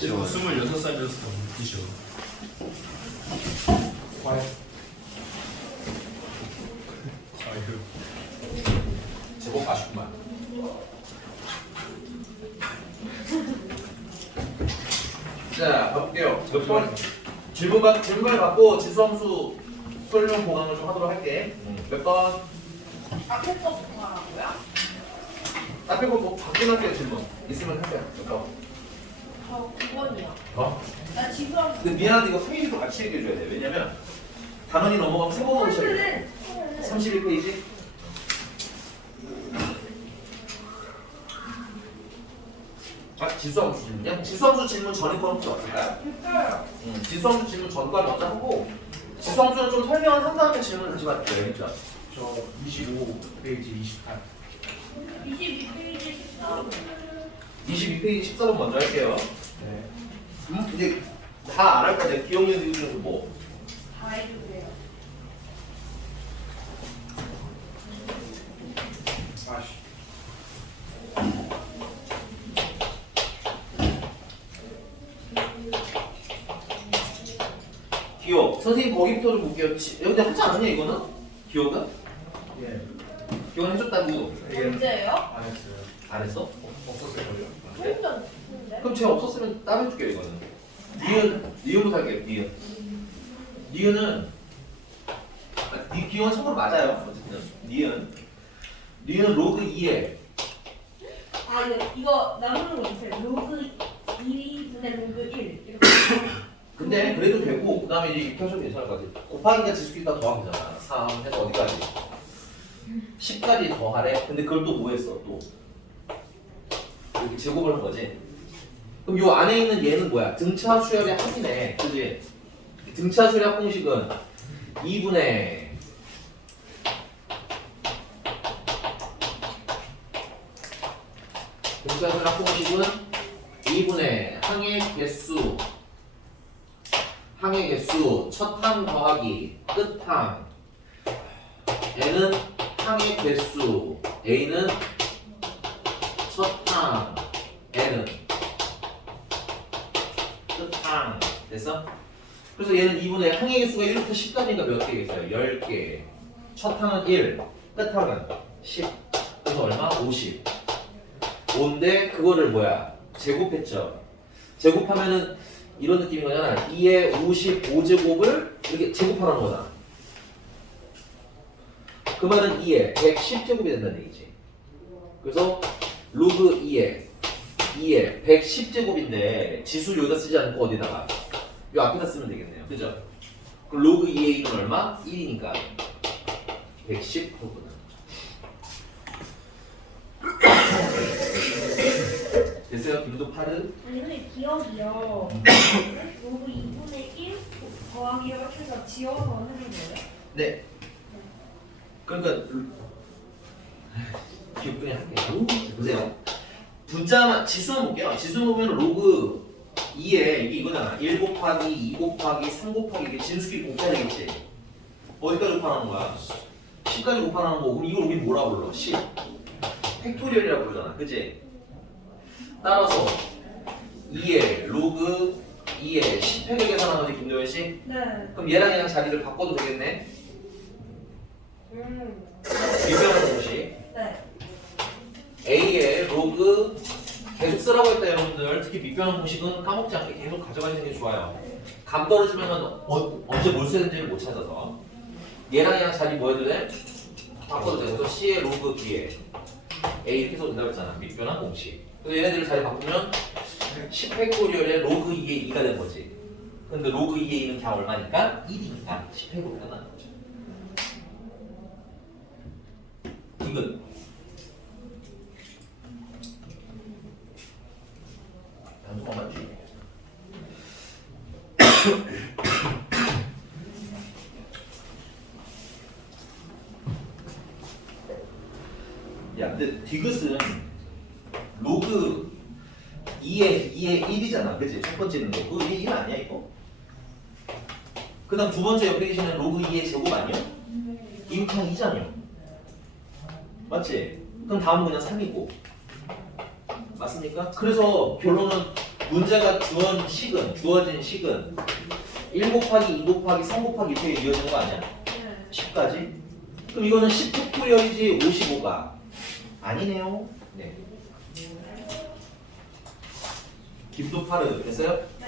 아쉬워. 26살이었을 때 웃기셔. 과연 아유. 제법 아쉽구만. 자, 가볼게요. 몇 번? 질문을 받고 지수함수 설명 보강을 좀 하도록 할게. 몇 번? 앞에 거 말하고요? 앞에 거뭐 바뀐 할게요, 질문. 있으면 할게요. 몇 번? 저 9번이요. 어? 나 지금 근데 미안한데 이거 페이지도 같이 얘기해줘야 돼. 왜냐면 단원이 넘어가면 세 번으로 시작해. 31페이지. 아, 지수함수 질문이야? 지수함수 질문 전에 거 혹시 없을까요? 있어요. 지수함수 질문 전과 먼저 하고 지수함수는 좀 설명을 한 다음에 질문을 다시 받을게요. 알겠죠? 저 25페이지 28. 22페이지 14번. 22페이지 14번 먼저 할게요. 네. 이제 다 안 할 거야. 기억력 이유 중에서 뭐? 다 해주세요. 아쉬. 기억. 선생님 거기부터 좀 볼게요. 근데 하지 않았냐 이거는? 기억은? 예. 기억은 해줬다고. 언제예요? 안 했어요. 안 했어? 없었을걸요? 조금 전인데. 그럼 제가 없었으면 따로 해줄게요 이거는. 니은부터 할게요. 니은은 기억은 참고로 맞아요. 어쨌든 니은 로그 2에 아 이거 나누는 거 있어요. 로그 2분의 로그 1 이렇게. 근데 그래도 되고 그 다음에 이제 이렇게 하셔도 괜찮을 것 같아요. 곱하기가 지수끼리 다 더하면 되잖아. 3 해서 어디까지? 10까지 더하래. 근데 그걸 또 뭐 했어? 또 이렇게 제곱을 한 거지. 그럼 요 안에 있는 얘는 뭐야? 등차 수열의 합이네. 그지? 등차 수열의 합공식은 2분의 등차 수열의 합공식은 2분의 항의 개수 첫 항 더하기 끝 항 n은 항의 개수 a는 첫 항 n은 끝 항 됐어? 그래서 얘는 2분의 항의 개수가 1부터 10까지니까 몇 개겠어요? 10개 첫 항은 1 끝 항은 10 그래서 얼마? 50 5인데 그거를 뭐야? 제곱했죠 제곱하면은 이런 느낌인 거잖아. 2의 55제곱을 이렇게 제곱하라는 거잖아. 그 말은 2의 110제곱이 된다는 얘기지. 그래서 로그 2의 110제곱인데 지수를 여기다 쓰지 않고 어디다가 이 앞에다 쓰면 되겠네요. 그죠? 그럼 로그 2의 1은 얼마? 1이니까 110제곱은 됐어요? 김도 파르? 아니 근데 기억이요. 로그 2분의 1 더하기 이렇게 해서 지워서 하는 거예요? 네. 그러니까 기억분이 할게요. 보세요. 분자만 지수만 볼게요. 지수 보면 로그 2에 이게 이거잖아. 1 곱하기 2 곱하기 3 곱하기 이게 진수끼리 곱해야 되겠지. 어디까지 곱하는 거야? 10까지 곱하는 거고 그럼 이걸 우리 뭐라 불러? 10. 팩토리얼이라고 부르잖아. 그치? 따라서 2의 로그 2의 10팩을 계산하는 거지 김도현 씨? 네. 그럼 얘랑 얘랑 자리를 바꿔도 되겠네? 음. 비교하는 공식 네. A의 로그 계속 쓰라고 했다 여러분들. 특히 밑변환 공식은 까먹지 않게 계속 가져가 있는 게 좋아요. 감 떨어지면 언제 뭘 써야 되는지를 못 찾아서 얘랑 얘랑 자리 뭐 해도 돼? 바꿔도 돼. 그래서 C의 로그 B에 A 이렇게 써도 된다고 했잖아. 밑변환 공식. 그래서 얘네들을 자리 바꾸면 10팩토리얼의 로그 2의 2가 된 거지. 근데 로그 2의 2는 그냥 얼마니까? 1이니까 10팩으로 끝나는 거죠. 이건 단순한 맞지? 야, 근데 디귿은 로그 2의 1이잖아, 그치? 첫 번째 있는 거. 그거 1 아니야, 이거? 그 다음 두 번째 옆에 계시는 로그 2의 제곱 아니야? 이거 그냥 2잖아요. 맞지? 그럼 다음은 그냥 3이고. 맞습니까? 그래서 결론은 문제가 주어진 식은 1 곱하기 2 곱하기 3 곱하기 이렇게 이어지는 거 아니야? 네. 10까지? 그럼 이거는 10팩토리얼이지 55가 아니네요. 네. 김도 파르 됐어요? 네.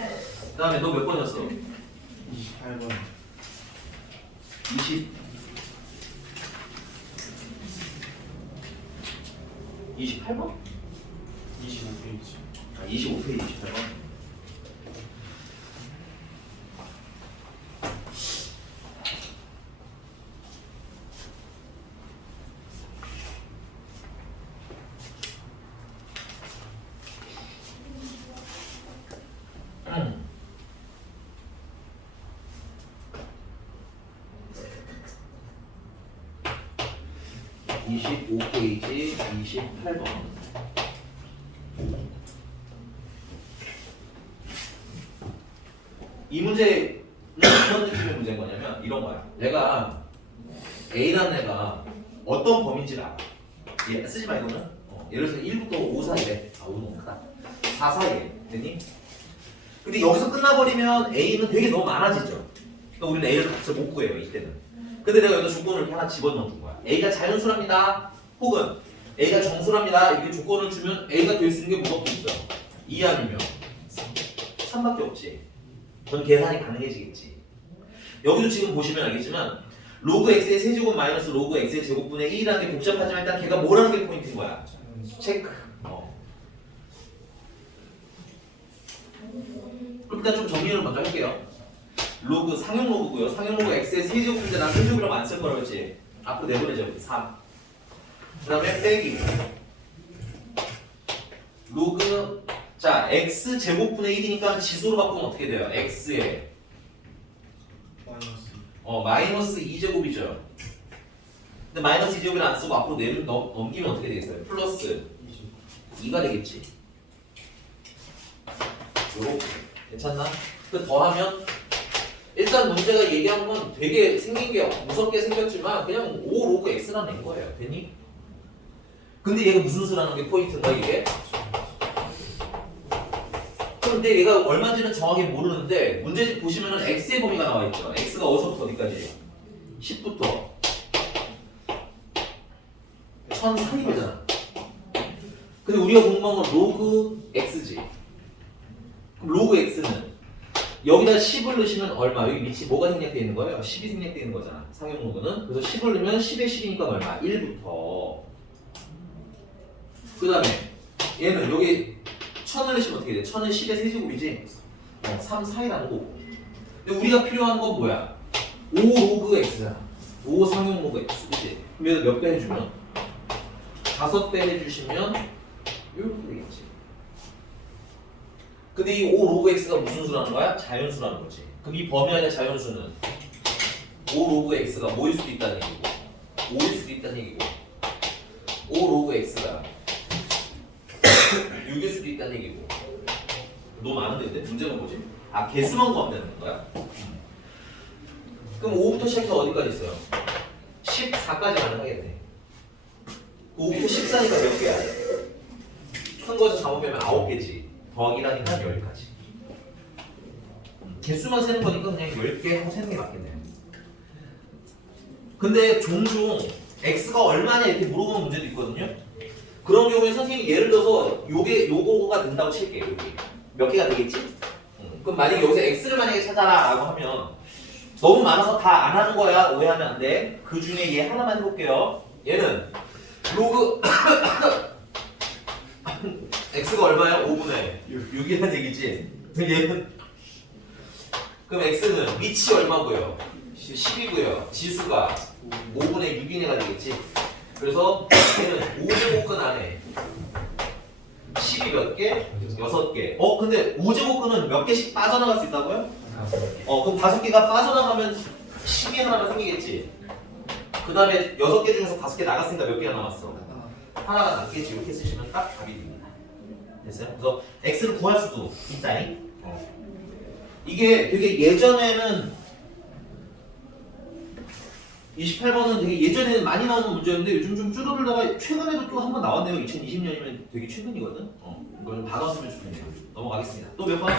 그 다음에 너 몇 번이었어? 28번. 28번? 25페이지. 아, 25페이지 28번. 음. 25페이지 28번. 이 문제는 어떤 느낌의 문제인 거냐면 이런 거야. 내가 A라는 애가 어떤 범위인지를 알아. 얘 쓰지 마 이거는. 예를 들어서 1부터 5 사이래. 아 5 너무 크다. 4 사이에. 됐니? 근데 여기서 끝나버리면 A는 되게 너무 많아지죠. 그러니까 우리는 A를 값을 못 구해요 이때는. 근데 내가 여기다 조건을 이렇게 하나 집어넣어 준 거야. A가 자연수랍니다. 혹은 A가 정수랍니다. 이렇게 조건을 주면 A가 될 수 있는 게 뭐가 있어? 2 아니면 3밖에 없지. 그건 계산이 가능해지겠지. 여기도 지금 보시면 알겠지만 로그 x의 세제곱 마이너스 로그 x의 제곱분의 1이라는 게 복잡하지만 일단 걔가 뭐라는 게 포인트인 거야. 체크. 그럼 일단 좀 정리를 먼저 할게요. 로그 상용 로그고요. 상용 로그 x의 세제곱인데 난 세제곱이라고 안 쓸 거라고 했지. 앞으로 내보내죠. 3. 그 다음에 빼기 로그 자 x 제곱분의 1이니까 지수로 바꾸면 어떻게 돼요? x에 마이너스 2제곱이죠. 근데 마이너스 2제곱을 안 쓰고 앞으로 넘기면 어떻게 되겠어요? 플러스 2가 되겠지. 요렇게 괜찮나? 그 더하면 일단 문제가 얘기한 건 되게 생긴 게 무섭게 생겼지만 그냥 5 로그 x라 낸 거예요. 됐니? 근데 얘가 무슨 수라는 게 포인트인가 이게? 근데 얘가 얼마인지는 정확히 모르는데 문제집 보시면은 x의 범위가 나와 있죠. x가 어디서부터 어디까지? 10부터 1000사이잖아. 근데 우리가 궁금한 건 로그 x지. 그럼 로그 x는 여기다 10을 넣으시면 얼마? 여기 밑이 뭐가 생략되어 있는 거예요? 10이 생략되어 있는 거잖아. 상용 로그는. 그래서 10을 넣으면 10에 10이니까 얼마? 1부터. 그 다음에 얘는 여기 1000을 넣으시면 어떻게 돼? 1000은 10의 세제곱이지? 3, 4이라는 거고. 근데 우리가 필요한 건 뭐야? 5 로그 x잖아. 5 상용 로그 x. 그치? 그럼 얘를 몇 배 해주면? 5배 해주시면 이렇게 되겠지. 근데 이 5 로그 x가 무슨 수라는 거야? 자연수라는 거지. 그럼 이 범위 안에 자연수는 5 로그 x가 뭐일 수도 있다는 얘기고 5일 수도 있다는 얘기고 5 로그 x가 6일 수도 있다는 얘기고. 너무 많은데 문제가 뭐지? 아 개수만 구하면 되는 거야? 그럼 5부터 시작해서 어디까지 있어요? 14까지 가능하겠네. 5부터 14니까 몇 개야? 큰 거에서 잘못 빼면 9개지. 더하기라니까 10가지. 개수만 세는 거니까 그냥 10개 하고 세는 게 맞겠네요. 근데 종종 x가 얼마냐 이렇게 물어보는 문제도 있거든요. 그런 경우에 선생님이 예를 들어서 요거가 된다고 칠게요. 여기 몇 개가 되겠지? 그럼 만약에 여기서 x를 만약에 찾아라 라고 하면 너무 많아서 다 안 하는 거야. 오해하면 안 돼. 그 중에 얘 하나만 해볼게요. 얘는 로그 x가 얼마야? 5분의 6이라는 얘기지. 얘는 그럼 x는 위치 얼마고요? 10이고요. 지수가 5분의 6인 애가 되겠지. 그래서 얘는 5제곱근 안에 10이 몇 개? 6개. 근데 5제곱근은 몇 개씩 빠져나갈 수 있다고요? 그럼 5개가 빠져나가면 10이 하나만 생기겠지. 그 다음에 6개 중에서 5개 나갔으니까 몇 개가 남았어? 하나가 남겠지. 이렇게 쓰시면 딱 답이 됩니다. 됐어요? 그래서 x를 구할 수도 있다잉. 이게 되게 예전에는 28번은 되게 예전에는 많이 나오는 문제였는데 요즘 좀 줄어들다가 최근에도 또 한 번 나왔네요. 2020년이면 되게 최근이거든. 이거 좀 받았으면 좋겠네요. 넘어가겠습니다. 또 몇 번?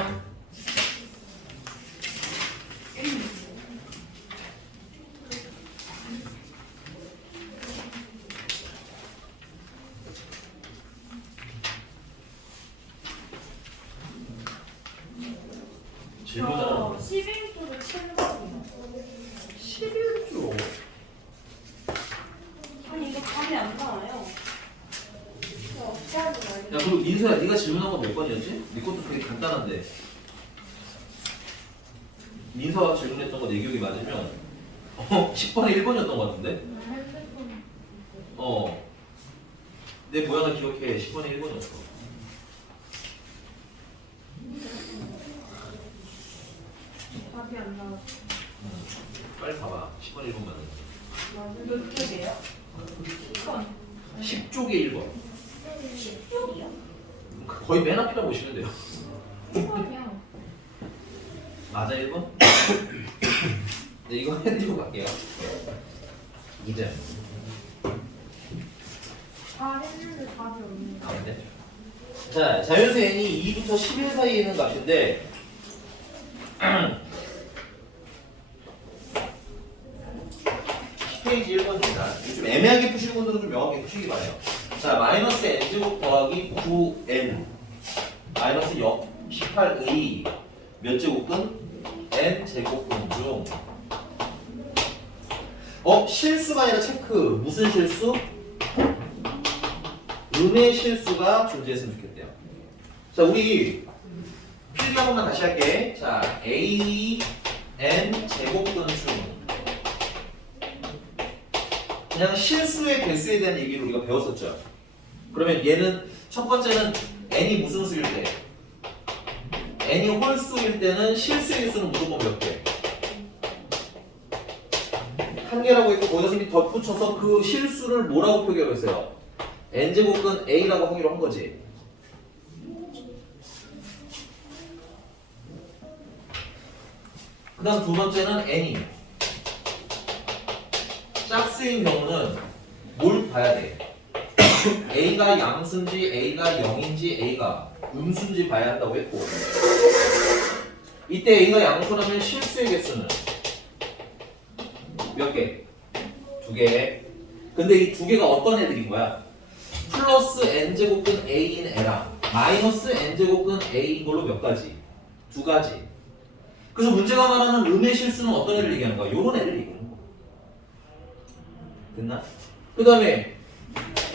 질문은 저 11조도 7번이요. 11조. 아니 이거 감이 안 나와요. 이거 어떻게 하지 말고. 야 그리고 민서야 네가 질문한 거 몇 번이었지? 네 것도 되게 간단한데 민서가 질문했던 거 내 기억이 맞으면 10번에 1번이었던 거 같은데? 내 모양을 기억해. 10번에 1번이었어. 답이 안 나와. 빨리 봐봐. 10번에 1번 맞는 몇 쪽이에요? 10번. 10쪽에 1번. 10쪽이요? 거의 맨 앞이라고 보시면 돼요. 10번이요. 맞아 1번? 네, 이거 해드리고 갈게요. 2점. 다 했는데 답이 없는 거. 가운데. 자, 자연수 n이 2부터 11 사이에 있는 값인데 10페이지 1번입니다. 좀 애매하게 푸시는 분들은 좀 명확하게 푸시기 바래요. 자, 마이너스 n제곱 더하기 9n 마이너스 18의 몇 제곱근? n 제곱근 중 실수가 아니라 체크. 무슨 실수? 음의 실수가 존재했으면 좋겠대요. 자, 우리 필기 한 번만 다시 할게. 자, a n 제곱근 중 그냥 실수의 개수에 대한 얘기를 우리가 배웠었죠. 그러면 얘는 첫 번째는 n이 무슨 수일 때? n이 홀수일 때는 실수의 개수는 무조건 몇 개? 한 개라고 했고 거기다 선생님이 덧붙여서 그 실수를 뭐라고 표기하고 있어요? n제곱근 a라고 하기로 한 거지. 그 다음 두 번째는 n이 짝수인 경우는 뭘 봐야 돼? a가 양수인지 a가 0인지 a가 음수인지 봐야 한다고 했고 이때 a가 양수라면 실수의 개수는 몇 개? 2개. 근데 이 2개가 어떤 애들인 거야? 플러스 n제곱근 a인 애랑 마이너스 n제곱근 a인 걸로 몇 가지? 2가지. 그래서 문제가 말하는 음의 실수는 어떤 애를 얘기하는 거야? 요런 애를 얘기하는 거야. 됐나? 그 다음에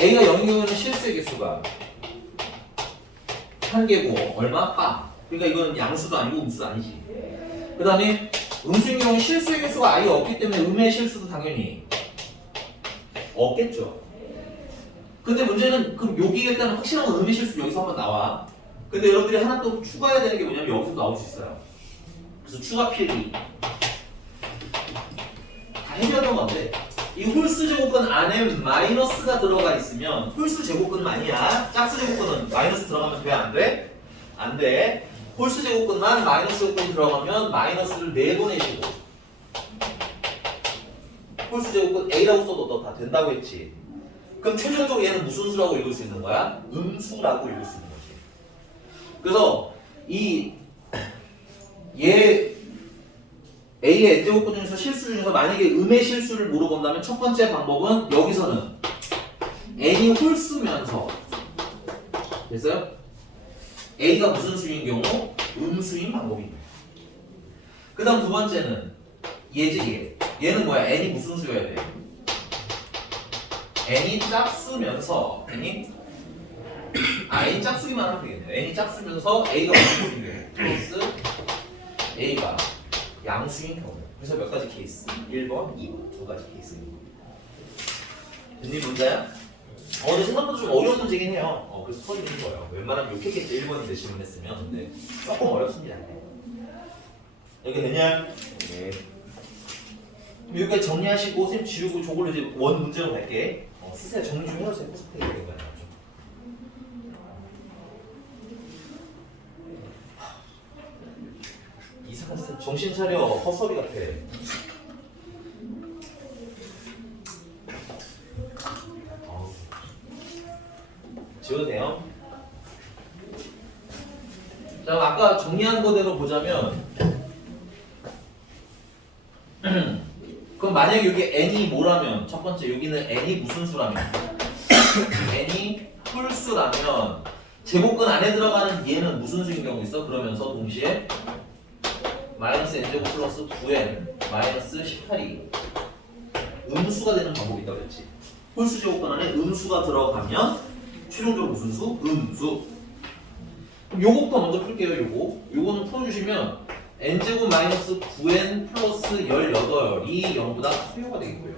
a가 0인 경우에는 실수의 개수가 1개고 얼마? 빠. 그러니까 이건 양수도 아니고 음수도 아니지. 그 다음에 음수인 경우에 실수의 개수가 아예 없기 때문에 음의 실수도 당연히 없겠죠. 근데 문제는 그럼 여기에 일단 확실한 건 음의 실수 여기서 한번 나와. 근데 여러분들이 하나 또 추가해야 되는 게 뭐냐면 여기서 나올 수 있어요. 그래서 추가 필기 다 해결하던 건데 이 홀수 제곱근 안에 마이너스가 들어가 있으면 홀수 제곱근은 아니야. 짝수 제곱근은 마이너스 들어가면 돼? 안 돼? 안 돼. 홀수 제곱근만 마이너스 제곱근이 들어가면 마이너스를 4번 해주고 홀수 제곱근 A라고 써도 너 다 된다고 했지. 그럼 최종적으로 얘는 무슨 수라고 읽을 수 있는 거야? 음수라고 읽을 수 있는 거지. 그래서 얘 A의 n제곱근 중에서 실수 중에서 만약에 음의 실수를 물어본다면 첫 번째 방법은 여기서는 n이 홀수면서 됐어요? A가 무슨 수인 경우? 음수인 방법입니다. 그 다음 두 번째는 얘지 얘는 뭐야? n이 무슨 수여야 돼? n이 짝수면서 n이 n이 짝수기만 하면 되겠네요. n이 짝수면서 A가 무슨 수인 경우? 플러스 A가 양수인 경우. 그래서 몇 가지 케이스? 1번, 2번 두 가지 케이스입니다. 됐니 문제야? 근데 생각보다 좀 어려운 문제긴 해요. 그래서 터지는 거예요. 웬만하면 욕했겠죠. 1번인데 질문했으면. 근데 조금 어렵습니다. 여기 되냐? 네. 그럼 여기까지 정리하시고 쌤 지우고 저걸로 이제 원 문제로 갈게. 쓰세요. 정리 좀 해주세요. 포스트잇 된 거야. 이상한 쌤 정신 차려. 헛소리 같아. 정리한 거대로 보자면 그럼 만약에 여기 n이 뭐라면 첫 번째 여기는 n이 무슨 수라면 n이 홀수라면 제곱근 안에 들어가는 얘는 무슨 수인 경우 있어? 그러면서 동시에 마이너스 n제곱 플러스 9n 마이너스 18이 음수가 되는 방법이 있다고 그랬지. 홀수 제곱근 안에 음수가 들어가면 최종적으로 무슨 수? 음수. 그럼 요거부터 먼저 풀게요. 요거는 풀어주시면 n제곱 마이너스 9n 플러스 18이 0보다 커요가 되겠고요.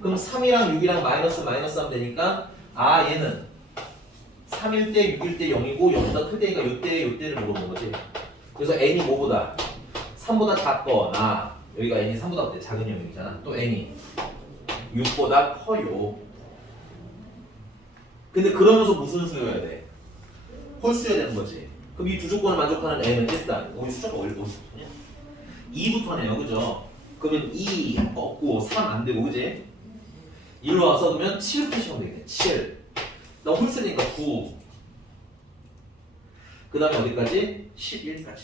그럼 3이랑 6이랑 마이너스 하면 되니까 얘는 3일 때 6일 때 0이고 0보다 클 때니까 요때를 물어본 거지. 그래서 n이 뭐보다? 3보다 작거나 여기가 n이 3보다 어때? 작은 영역이잖아. 또 n이 6보다 커요. 근데 그러면서 무슨 수여야 돼? 홀수여야 되는 거지. 그럼 이 두 조건을 만족하는 n은 일단 우리 숫자가 어디부터냐? 2부터네요, 그죠? 그러면 2 없고 3 안 되고, 그지? 1로 와서 그러면 7 표시하면 되겠네. 7. 나 홀수니까 9. 그 다음에 어디까지? 11까지.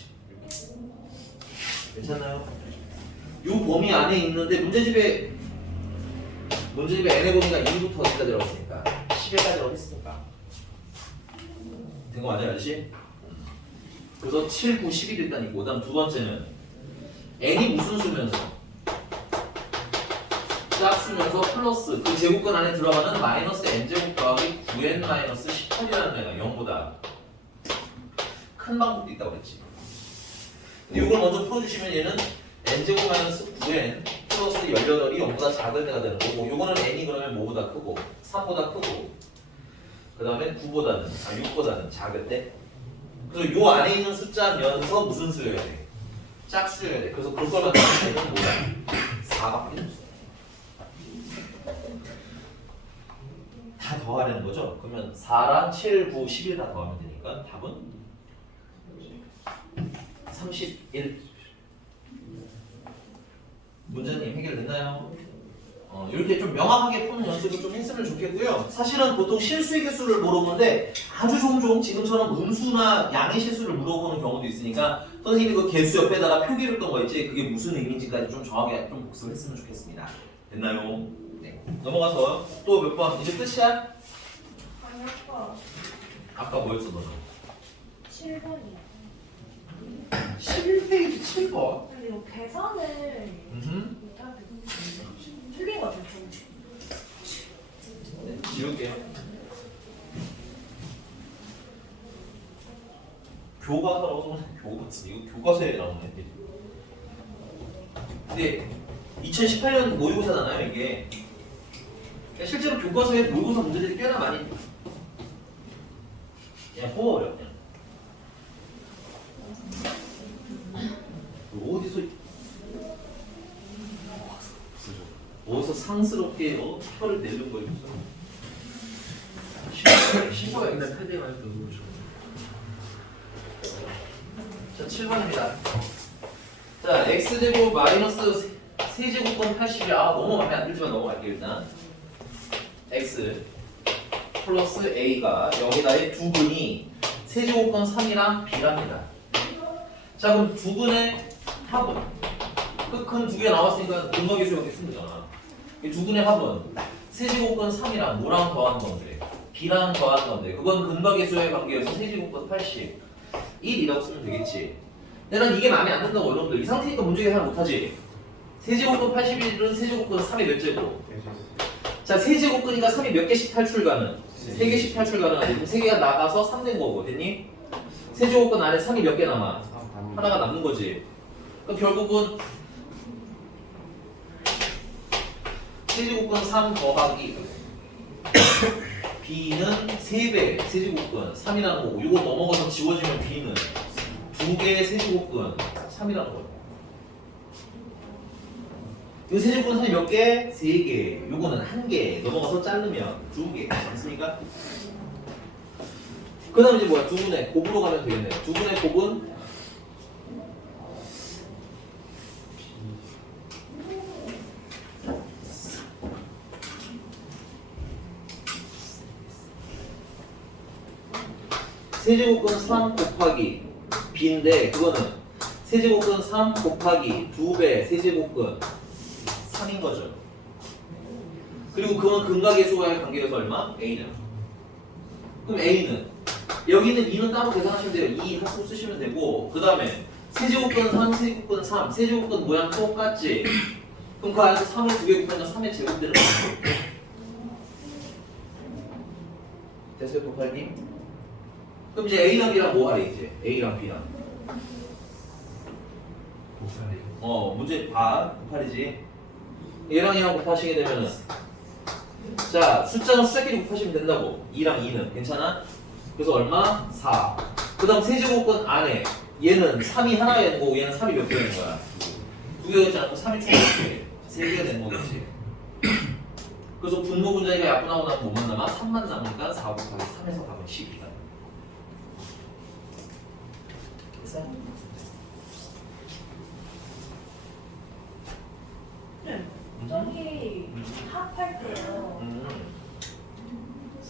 괜찮나요? 이 범위 안에 있는데 문제집에 n의 범위가 2부터 어디까지라고 했으니까 10에까지라고 했으니까 된 거 맞아요, 아저씨? 그래서 7, 9, 11 일단 있고, 그 다음 두 번째는 n이 무슨 수면서? 짝수면서 플러스 그 제곱근 안에 들어가는 마이너스 n제곱 더하기 9n 마이너스 18이라는 애가 0보다 큰 방법도 있다고 그랬지. 근데 이걸 먼저 풀어주시면 얘는 n제곱 마이너스 9n 플러스 18이 0보다 작은 애가 되는 거고, 요거는 n이 그러면 뭐보다 크고 3보다 크고 그 다음에 6보다는 작을 때. 그래서 요 안에 있는 숫자면서 무슨 수여야 돼? 짝수여야 돼. 그래서 그걸 만드는 얘는 뭐야? 4가 필요 없어. 다 더하려는 거죠? 그러면 4랑 7, 9, 11 다 더하면 되니까 답은 31. 문제님 해결됐나요? 이렇게 좀 명확하게 푸는 연습을 좀 했으면 좋겠고요. 사실은 보통 실수의 개수를 물어보는데 아주 종종 지금처럼 음수나 양의 실수를 물어보는 경우도 있으니까 선생님이 그 개수 옆에다가 표기를 떤 거 있지, 그게 무슨 의미인지까지 좀 정확하게 좀 복습을 했으면 좋겠습니다. 됐나요? 네. 넘어가서 또 몇 번? 이제 끝이야? 아니 아까 아까 뭐였어 너는? 7번이요. 11페이지 7번. 근데 이거 계산을 못하겠어. 틀린 거 같아요. 네, 지울게요. 교과서라고 써서 교과서, 이거 교과서에 나오네. 근데 2018년 모의고사잖아요, 이게. 실제로 교과서에 모의고사 문제들이 꽤나 많이 그냥 뽑아버려, 그냥. 어디서 상스럽게 혀를 내는 거예요? 신고가 있는 패딩을 해도 자, 7번입니다. 자, x제곱 마이너스 세제곱권 80이 너무 마음에 안 들지만 넘어갈게요. 일단 x 플러스 a가 여기다의 두근이 세제곱권 3이랑 b랍니다. 자, 그럼 두근의 합은 큰 두 개 나왔으니까 근거계수 여기 쓰면 되잖아. 이 두근의 합은 세제곱권 3이랑 뭐랑 더한 건데? b랑 더한 건데, 그건 근거계수의 관계여서 세제곱권 80 1이라고 쓰면 되겠지. 근데 난 이게 마음에 안 든다고. 여러분들 이 상태니까 문제 계산 못하지. 세제곱권 81은 세제곱권 3이 몇 제곱? 자, 세제곱권이니까 3이 몇 개씩 탈출 가능? 3개씩 탈출 가능하지. 그럼 3개가 나가서 3 된 거고, 됐니? 세제곱권 안에 3이 몇 개 남아? 하나가 남는 거지. 그러니까 결국은 세제곱권 3 더하기 b는 3배 세제곱권 3이라는 거고, 이거 넘어가서 지워지면 b는 2개의 세제곱권 3이라는 거예요. 이 세제곱권 3이 몇 개? 3개. 요거는 1개. 넘어가서 자르면 2개. 맞습니까? 그 다음 이제 뭐야? 두분의 곱으로 가면 되겠네. 두분의 곱은 세제곱권 3 곱하기 b인데 그거는 세제곱근 3 곱하기 2배 세제곱근 3인 거죠. 그리고 그건 근각계수와의 관계에서 얼마? a냐. 그럼 a는 여기는 2는 따로 계산하시면 돼요. 2 합수 쓰시면 되고 그 다음에 세제곱근 3, 세제곱근 3, 세제곱근 모양 똑같지? 그럼 그 안에서 3을 2개 곱하면 3의 제곱되는 거예요. 됐어요, 도팔님? 그럼 이제 A랑 B랑 뭐 하래 이제? A랑 B랑. 문제 봐. 곱하리지. 얘랑 얘랑 곱하시게 되면은 자, 숫자는 숫자끼리 곱하시면 된다고. 2랑 2는 괜찮아? 그래서 얼마? 4. 그 다음 세제곱근 안에 얘는 3이 하나가 되는 거고 얘는 3이 몇 개가 되는 거야? 2개가 되지 않고 3이 총 몇 개? 3개가 되는 거겠지. 그래서 분모 분자가 약분하고 나면 뭐만 남아? 3만 남으니까 4 곱하기 3에서 가면 10이다. 됐어요? 저기 합할 때요.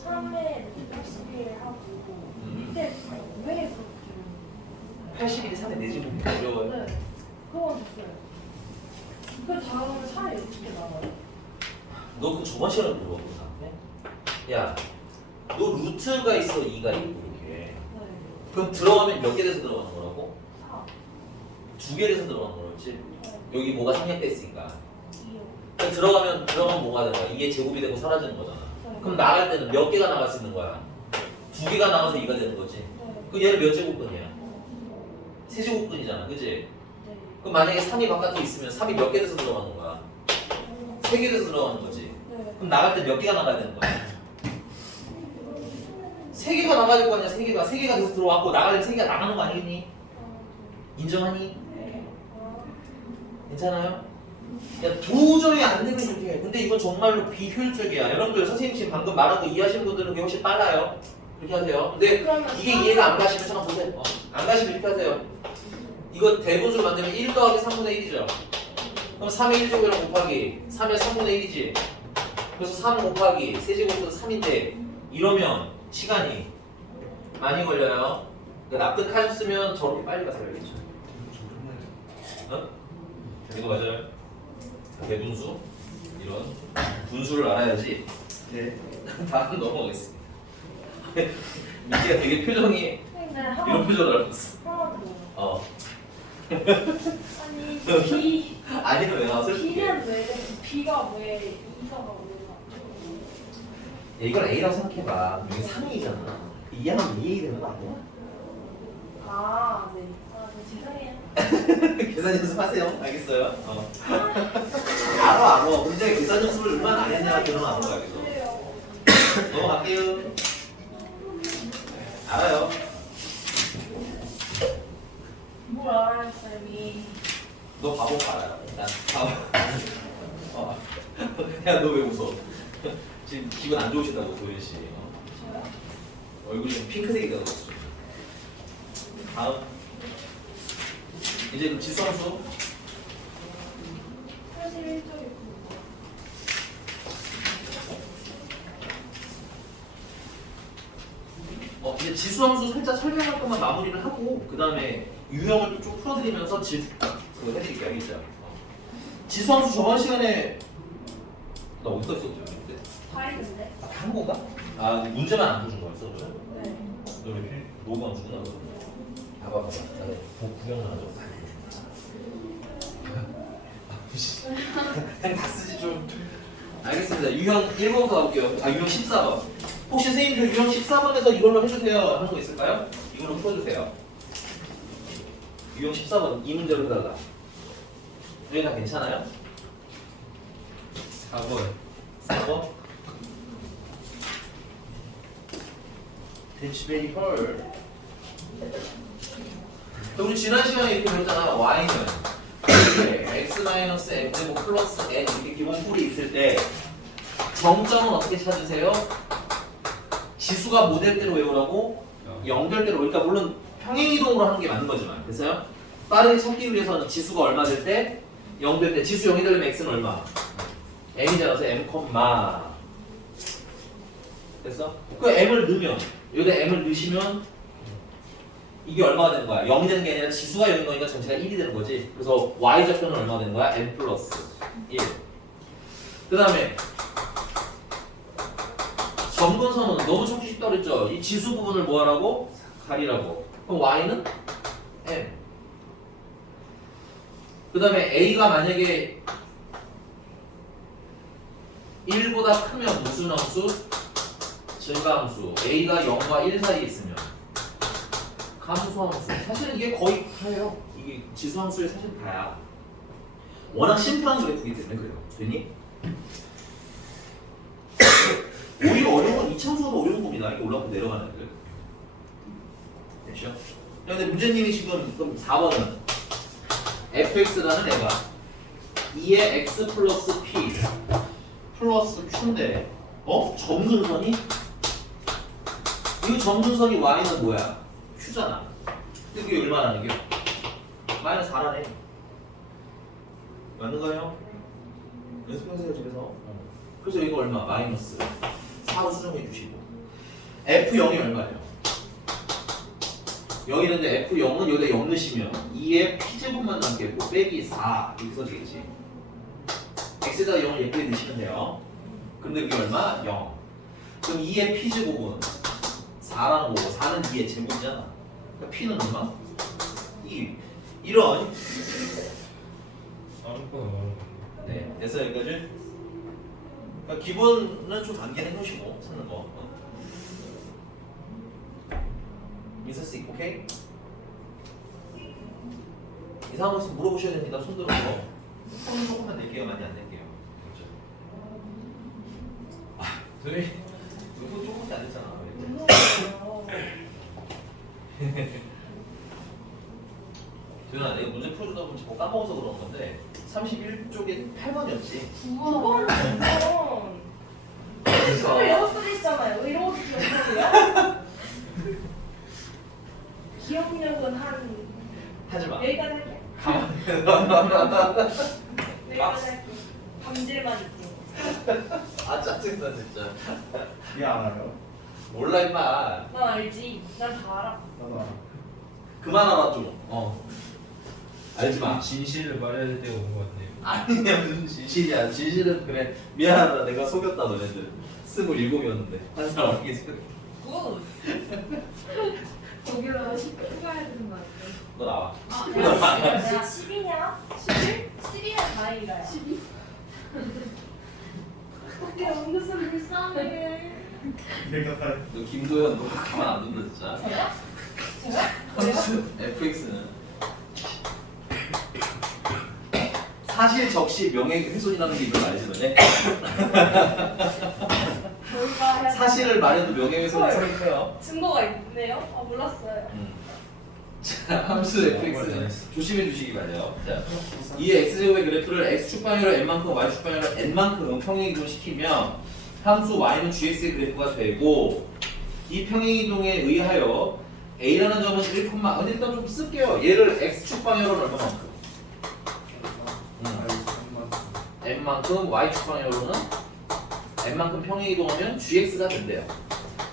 3에 80일 하고 밑에 왜 그렇게 81이 3의 4제곱이 어려워요. 네. 그건 됐어요. 그 다음에 3에 어떻게 나와요? 너 그 저번 시간에 물어봤구나. 야, 너 루트가 있어, 2가 있고 이렇게. 네. 그럼 들어가면 몇 개 돼서 들어가는 거라고? 4. 2개 돼서 들어가는 거였지? 여기 뭐가 생략됐으니까. 2요. 들어가면 뭐가 되는 거야? 이게 제곱이 되고 사라지는 거잖아. 네. 그럼 나갈 때는 몇 개가 나갈 수 있는 거야? 2개가 나가서 2가 되는 거지. 네. 그럼 얘는 몇 제곱근이야? 3제곱근이잖아, 그지? 네. 그럼 만약에 3이 바깥에 있으면 3이 몇 개 돼서 들어가는 거야? 3개 돼서 들어가는 거지. 네. 그럼 나갈 때 몇 개가 나가야 되는 거야? 3개가 나가야 될 거 아니야, 3개가. 3개가 돼서 들어왔고 나가려면 3개가 나가는 거 아니겠니? 인정하니? 네. 괜찮아요? 야, 도저히 안 되면 이렇게 해. 근데 이건 정말로 비효율적이야. 여러분들 선생님 지금 방금 말한 거 이해하시는 분들은 그게 훨씬 빨라요. 그렇게 하세요. 근데 그러면 이게 이해가 안 가시면 잠깐 보세요. 안 가시면 이렇게 하세요. 이거 대분수로 만들면 1 더하기 3분의 1이죠. 그럼 3의 1제곱이랑 곱하기 3의 3분의 1이지. 그래서 3 곱하기 세제곱은 3인데 이러면 시간이 많이 걸려요. 그러니까 납득하셨으면 저렇게 빨리 가셔야겠죠. 어? 이거 맞아요? 대분수 이런 분수를 알아야지. 네. 다음 넘어가겠습니다. 미키가 되게 표정이 네. 이런 표정을 알고 있어. 하나 더. 아니 B 아니는 왜 나왔을 B는 왜 이렇게 B가 왜 이사가 왜 이걸 A라고 생각해봐. 이게 3A잖아. 이해하면 2A 되는 거 아니야? 아, 네. 아, 네, 죄송해요. 계산 연습하세요. 알겠어요? 알아. 근데 계산 연습을 얼마나 안 했냐 그런 안 거야. 그래서 그래요. 넘어갈게요. 알아요. 뭘 알아요, 쌤이? 너 바보 알아요. 난 바보. 야, 너 왜 웃어? 지금 기분 안 좋으시다고 도현 씨. 저요? 얼굴이 좀 핑크색이 되었어. 다음. 이제 그 지수함수. 81쪽이 이제 지수함수 살짝 설명할 것만 마무리를 하고 그 다음에 유형을 좀 풀어드리면서 그거 해드릴게요. 알겠죠? 지수함수 저번 시간에 나 어디다 썼지? 그때? 다 했는데? 다 한 건가? 문제만 안 풀어준 거였어 그래? 네. 너왜 노고 안 주구나 그거. 봐봐. 나는 구경만 하죠. 그냥 다 쓰지 좀. 알겠습니다. 유형 1번부터 가볼게요. 유형 14번. 혹시 선생님들 유형 14번에서 이걸로 해주세요 하는 거 있을까요? 이걸로 풀어주세요. 유형 14번 이 문제로 해달라. 이게 다 괜찮아요? 4번. 4번. 대치베리 헐. 우리 지난 시간에 이렇게 배웠잖아. y는 x-m 제곱 플러스 n 이렇게 기본풀이 있을 때 정점은 어떻게 찾으세요? 지수가 모델대로 외우라고 연결대로. 그러니까 물론 평행이동으로 하는 게 맞는 거지만 됐어요? 빠르게 찾기 위해서는 지수가 얼마 될 때? 0 될 때. 지수 0이 되려면 x는 얼마? m이잖아. 그래서 m, 됐어? 그 m을 넣으면 여기다 m을 넣으시면 이게 얼마가 되는 거야? 0이 되는 게 아니라 지수가 0인 거니까 전체가 1이 되는 거지. 그래서 y 좌표는 얼마가 되는 거야? n 플러스 1. 그 다음에 점근선은 너무 찾기 쉽다 그랬죠? 이 지수 부분을 뭐 하라고? 가리라고. 그럼 y는 n. 그 다음에 a가 만약에 1보다 크면 무슨 함수? 증가함수. a가 0과 1 사이에 있으면 감수함수. 사실은 이게 거의 다예요. 이게 지수함수의 사실 다야. 워낙 심플한 그래프이기 때문에 그래요. 되니? 오히려 어려운 건 이차함수가 더 어려운 겁니다. 이렇게 올라가고 내려가는 애들. 됐죠? 근데 문제님이 지금 그럼 4번은 fx라는 애가 2의 x 플러스 p 플러스 q인데 점근선이? 이 점근선이 y는 뭐야? q잖아. 근데 그게 얼마라는 게? 마이너스 4라네. 맞는 거예요? 연습하세요 집에서. 그래서 이거 얼마? 마이너스 4로 수정해 주시고 F0이 얼마예요? 0이는데 F0은 여기다 0 넣으시면 2의 P제곱만 남겠고 빼기 4 이렇게 써지겠지. X에다가 0을 예쁘게 넣으시면 돼요. 근데 그게 얼마? 0. 그럼 2의 P제곱은 4라는 거고 4는 2의 제곱이잖아. 그러니까 P는 얼마? 2. 이런. 네, 됐어요 여기까지? 그러니까 기본은 좀 암기해 놓으시고 찾는 거. 민서씨 오케이? 이상한 거 있으면 물어보셔야 됩니다. 손 들어서. 손 조금만 낼게요. 많이 안 낼게요. 그렇죠? 아, 둘이 이거 조금밖에 안 됐잖아. 도현아, 내가 문제 풀어주다 보면 자꾸 까먹어서 그런 건데 31쪽에 8번이었지. 9번. 그래서 26살이잖아요. 왜 이런 것도 기억하고요? 기억력은 한 하지 마. 여기까지 할게요. 가만히 여기까지 할게요. 감질만 있고. 아 짜증나 진짜. 얘 알아요? 몰라 임마. 난 알지. 난 다 알아. 나도 알아. 그만 알아 좀. 알지 마. 진실을 말해야 될 때가 온 것 같네요. 아니야 무슨 진실이야. 진실은 그래. 미안하다 내가 속였다 너네들. 27이었는데 한 사람 어떻게 속였? 굿. 거기다가 10 추가해야 되는 거 아니에요? 너 나와. 아, 내가 10이냐? 11? 10이면 다행이다. 12? 어떻게 은근슬이 불쌍해. 내가 다 너 김도현 너 가만 안 둔다 진짜. 저요? 저요? 함수 fx는 사실 적시 명예훼손이라는 게 이걸 알지 너네? 저희가 해야 사실을 말해도 명예훼손이 생겨요. 증거가 있네요? 아 몰랐어요. 자, 함수 fx는 조심해 주시기 바래요. 자, 이 x제곱의 그래프를 x축방향으로 n만큼 y축방향으로 n만큼 평행이동 시키면 함수 y는 gx의 그래프가 되고 이 평행이동에 의하여 a라는 점은 1, 근데 일단 좀 쓸게요. 얘를 x축방향으로는 얼마만큼? n만큼 y축방향으로는 n만큼 평행이동하면 gx가 된대요.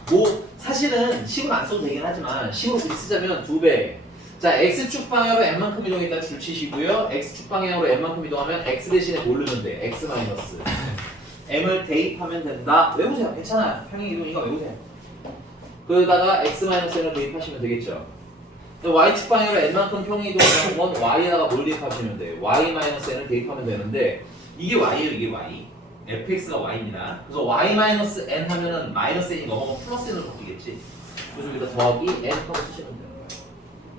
뭐 사실은 식은 안 써도 되긴 하지만 식으로 굳이 쓰자면 2배. 자 x축 방향으로 n만큼 이동했다 줄치시고요. x축 방향으로 n만큼 이동하면 x 대신에 모르면 돼. x 마이너스 m을 대입하면 된다. 외우세요. 괜찮아요. 평행 이동이니까 외우세요. 그러다가 x 마이너스 n을 대입하시면 되겠죠. y축 방향으로 n만큼 평행 이동하는 건 y에다가 뭘 대입하시면 돼. y 마이너스 n을 대입하면 되는데 이게 y예요. 이게 y. fx가 y입니다. 그래서 y 마이너스 n 하면은 마이너스 n이 넘어가면 플러스 n으로 바뀌겠지. 그래서 여기다 더하기 n 하고 쓰시면 되는 거예요.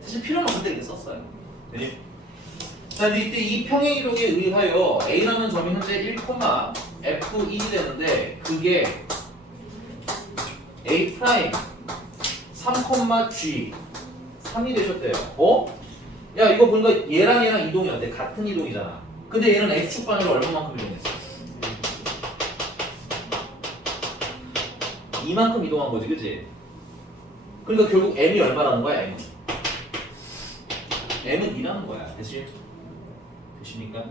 사실 필요는 없는데 이렇게 썼어요. 네. 자, 이때 이 평행이동에 의하여 a라는 점이 현재 1, f1이 되는데 그게 a 프라임 3, g 3이 되셨대요. 야 이거 보니까 얘랑 이동이 어때? 같은 이동이잖아. 근데 얘는 x축 방향으로 얼마만큼 이동했어? 이만큼 이동한 거지, 그치? 그러니까 결국 m이 얼마라는 거야, m은? m은 2라는 거야, 됐지? 되십니까?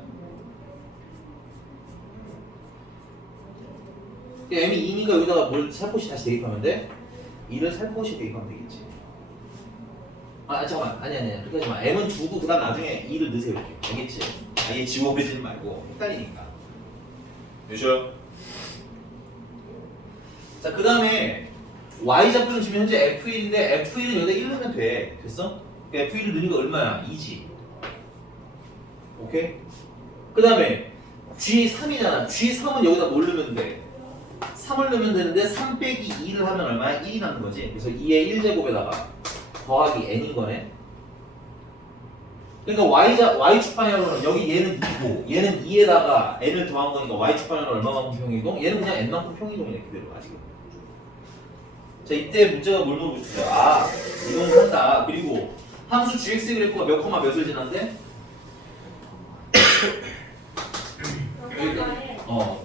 m이 2니까 여기다가 뭘 살포시 다시 대입하면 돼? 2를 살포시 대입하면 되겠지. 잠깐만. 아니. 그렇게 하지 마. m은 두고 그 다음 나중에 2를 넣으세요. 이렇게. 알겠지? 아예 지워버리지 말고. 헷갈리니까. 되죠? 자, 그 다음에 y좌표는 지금 현재 f1인데 f1은 여기다 1 넣으면 돼. 됐어? f1을 넣는 거 얼마야? 2지. 오케이? 그 다음에 g3이잖아. g3은 여기다 뭘 넣으면 돼? 3을 넣으면 되는데 3 빼기 2를 하면 얼마야? 1이 남는 거지. 그래서 2의 1제곱에다가 더하기 n인 거네. 그러니까 y축 방향으로는 여기 얘는 2고 얘는 2에다가 n을 더한 거니까 y축 방향으로 얼마만큼 평이동? 얘는 그냥 n만큼 평이동이네 그대로 아직은. 자, 이때 문제가 뭘 물어보고 싶어요? 이동을 한다. 그리고 함수 gx 그래프가 몇 콤마 몇을 지난데?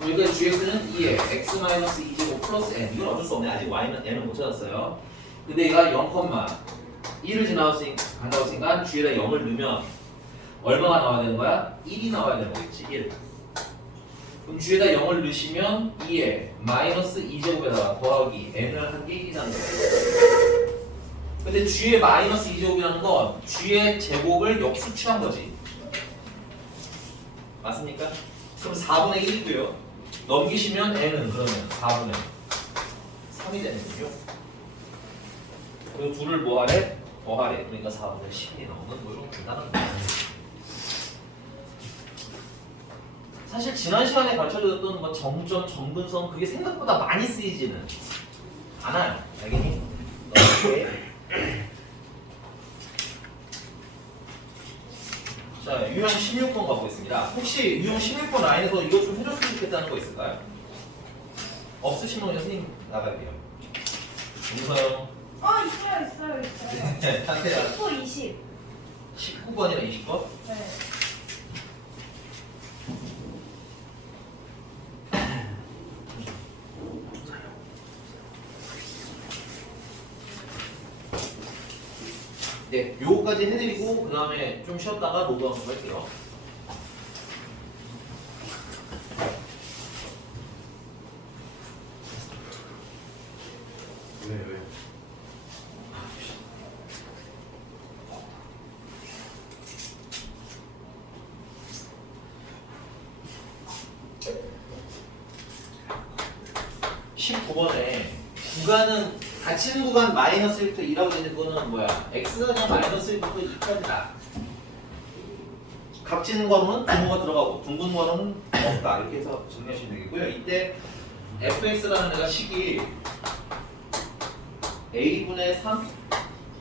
그러니까 gx는 2에 x-2제곱 플러스 n. 이건 어쩔 수 없네. 아직 n은 못 찾았어요. 근데 얘가 0,1을 간다고 했으니까 g에다 0을 넣으면 얼마가 나와야 되는 거야? 1이 나와야 되는 거겠지. 1. 그럼 g에다 0을 넣으시면 2에 마이너스 2제곱에다가 더하기 n을 한 게 1이라는 거예요. 근데 g의 마이너스 2제곱이라는 건 g의 제곱을 역수 취한 거지. 맞습니까? 그럼 4분의 1이고요. 넘기시면 n은 그러면 4분의 3이 되는군요. 그리고 둘을 뭐 하래? 더하래. 그러니까 4분의 10이 나오는 뭐 이런 간단한 거. 사실 지난 시간에 가르쳐줬던 뭐 정점, 점근성 그게 생각보다 많이 쓰이지는 않아요. 알겠니? 자, 유형 16번 가보겠습니다. 혹시 유형 16번 라인에서 이거 좀 해줬으면 좋겠다는 거 있을까요? 없으시면 그냥 선생님 나갈게요. 용서요. 있어요. 네, 한태야. 19, 20. 19번이랑 20번? 네. 네, 요거까지 해드리고 그 다음에 좀 쉬었다가 로그 한번 할게요. 왜? 구간은 닫힌 구간 마이너스 1부터 2라고 되는 거는 뭐야? x가 그냥 마이너스 1부터 2까지다. 값진 거로는 분모가 들어가고 둥근 거로는 없다. 이렇게 해서 정리하시면 되겠고요. 이때 fx라는 애가 식이 a분의 3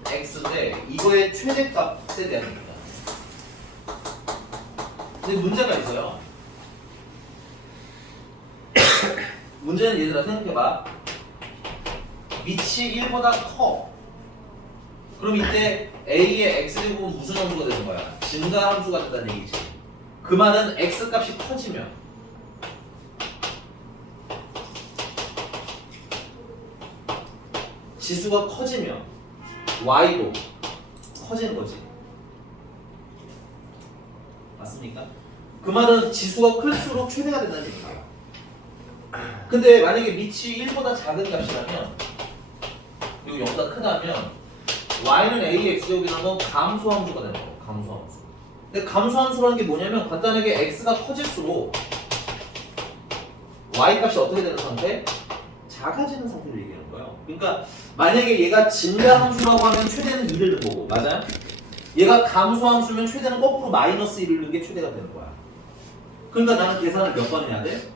x인데 이거의 최대값에 대한 겁니다. 근데 문제가 있어요. 문제는 얘들아 생각해봐. 밑이 1보다 커. 그럼 이때 a의 x제곱은 무슨 함수가 되는 거야? 증가 함수가 된다는 얘기지. 그 말은 x값이 커지면 지수가 커지면 y도 커지는 거지. 맞습니까? 그 말은 지수가 클수록 최대가 된다는 얘기야. 근데 만약에 밑이 1보다 작은 값이라면 그리고 0보다 크다면 y는 a의 x제곱이라는 건 감소함수가 되는 거예요. 감소함수. 근데 감소함수라는 게 뭐냐면 간단하게 x가 커질수록 y 값이 어떻게 되는 상태? 작아지는 상태를 얘기하는 거예요. 그러니까 만약에 얘가 증가함수라고 하면 최대는 2를 넣은 거고, 맞아요? 얘가 감소함수면 최대는 거꾸로 마이너스 1을 넣은 게 최대가 되는 거야. 그러니까 나는 계산을 몇 번 해야 돼?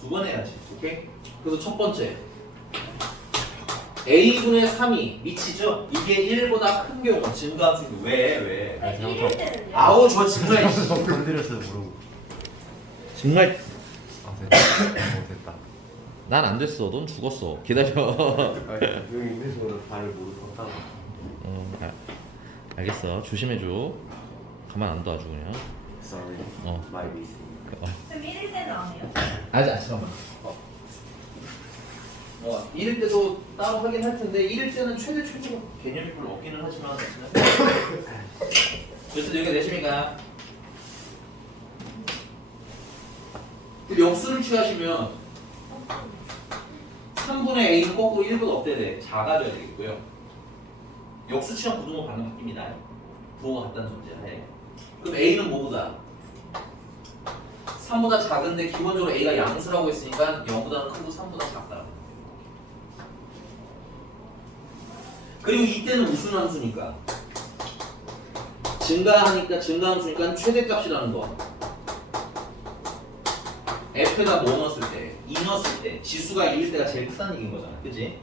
두 번 해야지. 오케이? 그래서 첫 번째 a분의 3이 미치죠? 이게 1보다 큰 경우 증가함수. 왜? 네, 1일 때는요. 아우 저 정말 건드렸어요 모르고. 정말 됐다. 난 안 됐어. 넌 죽었어. 기다려. 여기 있는 발을 모르고 걷다가. 알겠어. 조심해줘. 가만 안 둬 아주 그냥. Sorry. My mistake. 그럼 1일 때는 안 해요? 잠깐만. 1일 때도 따로 하긴 할 텐데 1일 때는 최대 최소 개념이 별로 없기는 하지만 그래서 여기가 내심이가 역수를 취하시면 3분의 a는 거꾸로 1보다 없대야 돼. 작아져야 되겠고요. 역수치랑 부등호 반응 바뀝니다. 부호가 같다는 존재하에. 그럼 A는 뭐보다? 3보다 작은데 기본적으로 A가 양수라고 했으니까 0보다는 크고 3보다 작다. 그리고 이때는 무슨 함수니까? 증가함수니까 최대값이라는 거. F에다 뭐 넣었을 때? 2 넣었을 때 지수가 1일 때가 제일 크다는 얘기인 거잖아. 그치?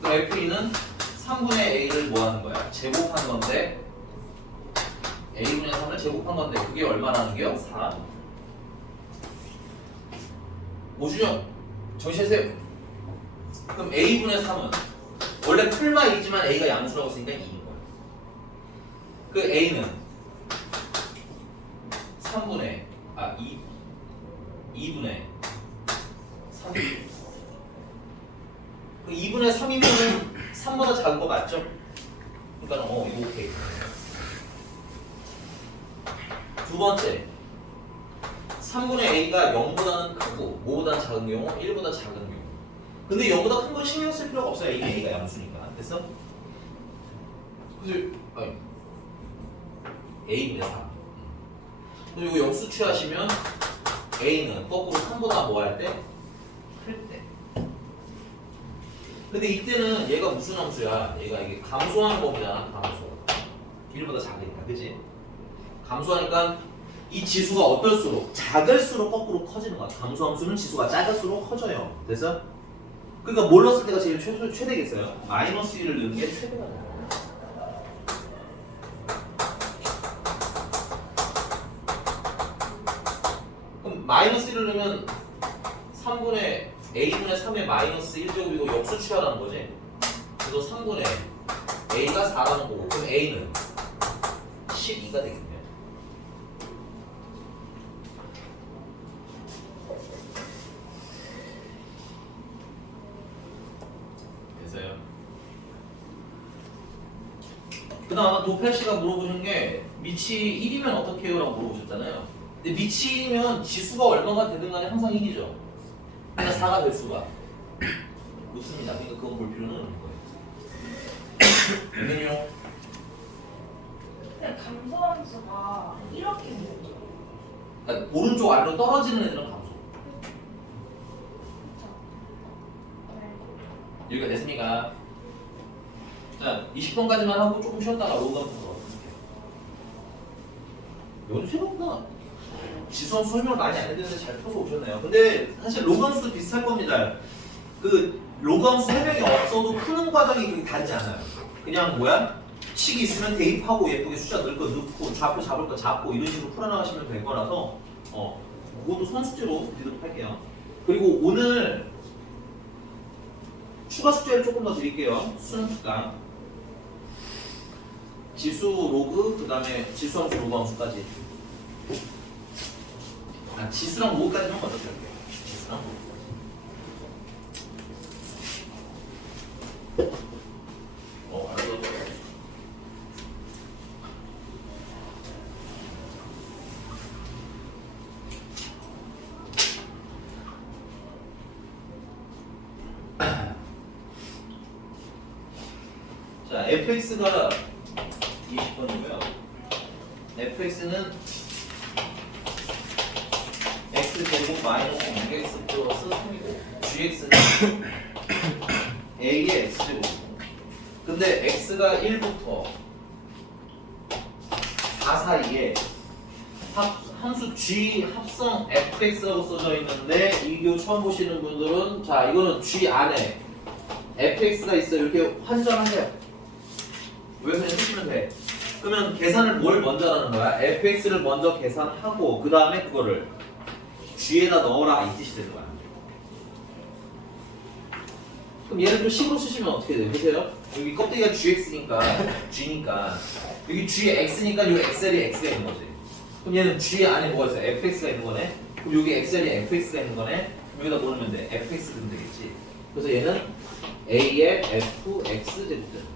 그럼 F2는 3분의 A를 뭐 하는 거야? 제곱한 건데 A분의 3을 제곱한 건데 그게 얼마라는 게요? 4. 오준영 정시하세요. 그럼 A분의 3은 원래 풀마 A지만 A가 양수라고 했으니까 2인 거야. 그 A는 2분의 3. 그 2분의 3이면은 3보다 작은 거 맞죠? 그러니까 이거 오케이. 두 번째 3분의 A가 0보다는 크고 5보다는 작은 경우 1보다 작은 경우. 근데 0보다 큰 건 신경 쓸 필요가 없어요. 이게 A가 양수니까. 됐어? 그래서 A분의 3. 그리고 이거 역수 취하시면 A는 거꾸로 3보다 뭐 할 때? 클 때. 근데 이때는 얘가 무슨 함수야? 얘가 이게 감소하는 법이잖아. 감소. 1보다 작으니까. 그치? 감소하니까 이 지수가 어떨수록 작을수록 거꾸로 커지는 거야. 감소함수는 지수가 작을수록 커져요. 됐어? 그러니까 뭘 넣었을 때가 제일 최대겠어요? 마이너스 1을 넣는 게 최대가 돼요. 그럼 마이너스 1을 넣으면 3분의 A분의 3의 마이너스 1제곱이고 역수 취하라는 거지. 그래서 3분의 A가 4라는 거고 그럼 A는 12가 되겠네요. 됐어요. 그 다음 아마 도펠 씨가 물어보신 게 미치 1이면 어떻게 해요? 라고 물어보셨잖아요. 근데 미치 1이면 지수가 얼마가 되든 간에 항상 1이죠. 그러니까 4가 될 수가 없습니다. 그러니까 그건 볼 필요는 없는 거예요. 왜냐면 근데 감소함수가 이렇게 생겼죠. 그러니까 오른쪽 아래로 떨어지는 애들은 감소. 여기가 됐습니까? 자, 20번까지만 하고 조금 쉬었다가 로그함수 들어갈게요. 여기 생각보다 지수함수 설명을 많이 안 해드렸는데 잘 펴서 오셨네요. 근데 사실 로그함수도 비슷할 겁니다. 그 로그함수 설명이 없어도 푸는 과정이 그렇게 다르지 않아요. 그냥 뭐야? 식이 있으면 대입하고 예쁘게 숫자 넣을 거 넣고 좌표 잡을 거 잡고 이런 식으로 풀어나가시면 될 거라서 그것도 선숙제로 드리도록 할게요. 그리고 오늘 추가 숙제를 조금 더 드릴게요. 수능 특강 지수 로그 그 다음에 지수함수 로그함수까지. 지수랑 로그까지만 먼저 드릴게요. 지수랑 로그. 알았어. 자, fx가 20번이고요. fx는 x제곱 마이너스 6x 플러스 3이고 gx는 a의 x제곱. 근데 x가 1부터 4 사이에 함수 g 합성 fx라고 써져 있는데 이거 처음 보시는 분들은 자 이거는 g 안에 fx가 있어요. 이렇게 환전하세요. 왜 그냥 쓰시면 돼. 그러면 계산을 뭘 먼저 하는 거야? fx를 먼저 계산하고 그 다음에 그거를 g에다 넣어라 이 뜻이 되는 거야. 그럼 얘를 좀 식으로 쓰시면 어떻게 돼요? 보세요. 여기 껍데기가 gx니까 g니까 여기 gx니까 요 xl이 x가 있는 거지. 그럼 얘는 g 안에 뭐가 있어요? fx가 있는 거네. 그럼 여기 xl이 fx가 있는 거네. 그럼 여기다 뭐 넣으면 돼? fx 넣으면 되겠지. 그래서 얘는 a의 fx 제곱된.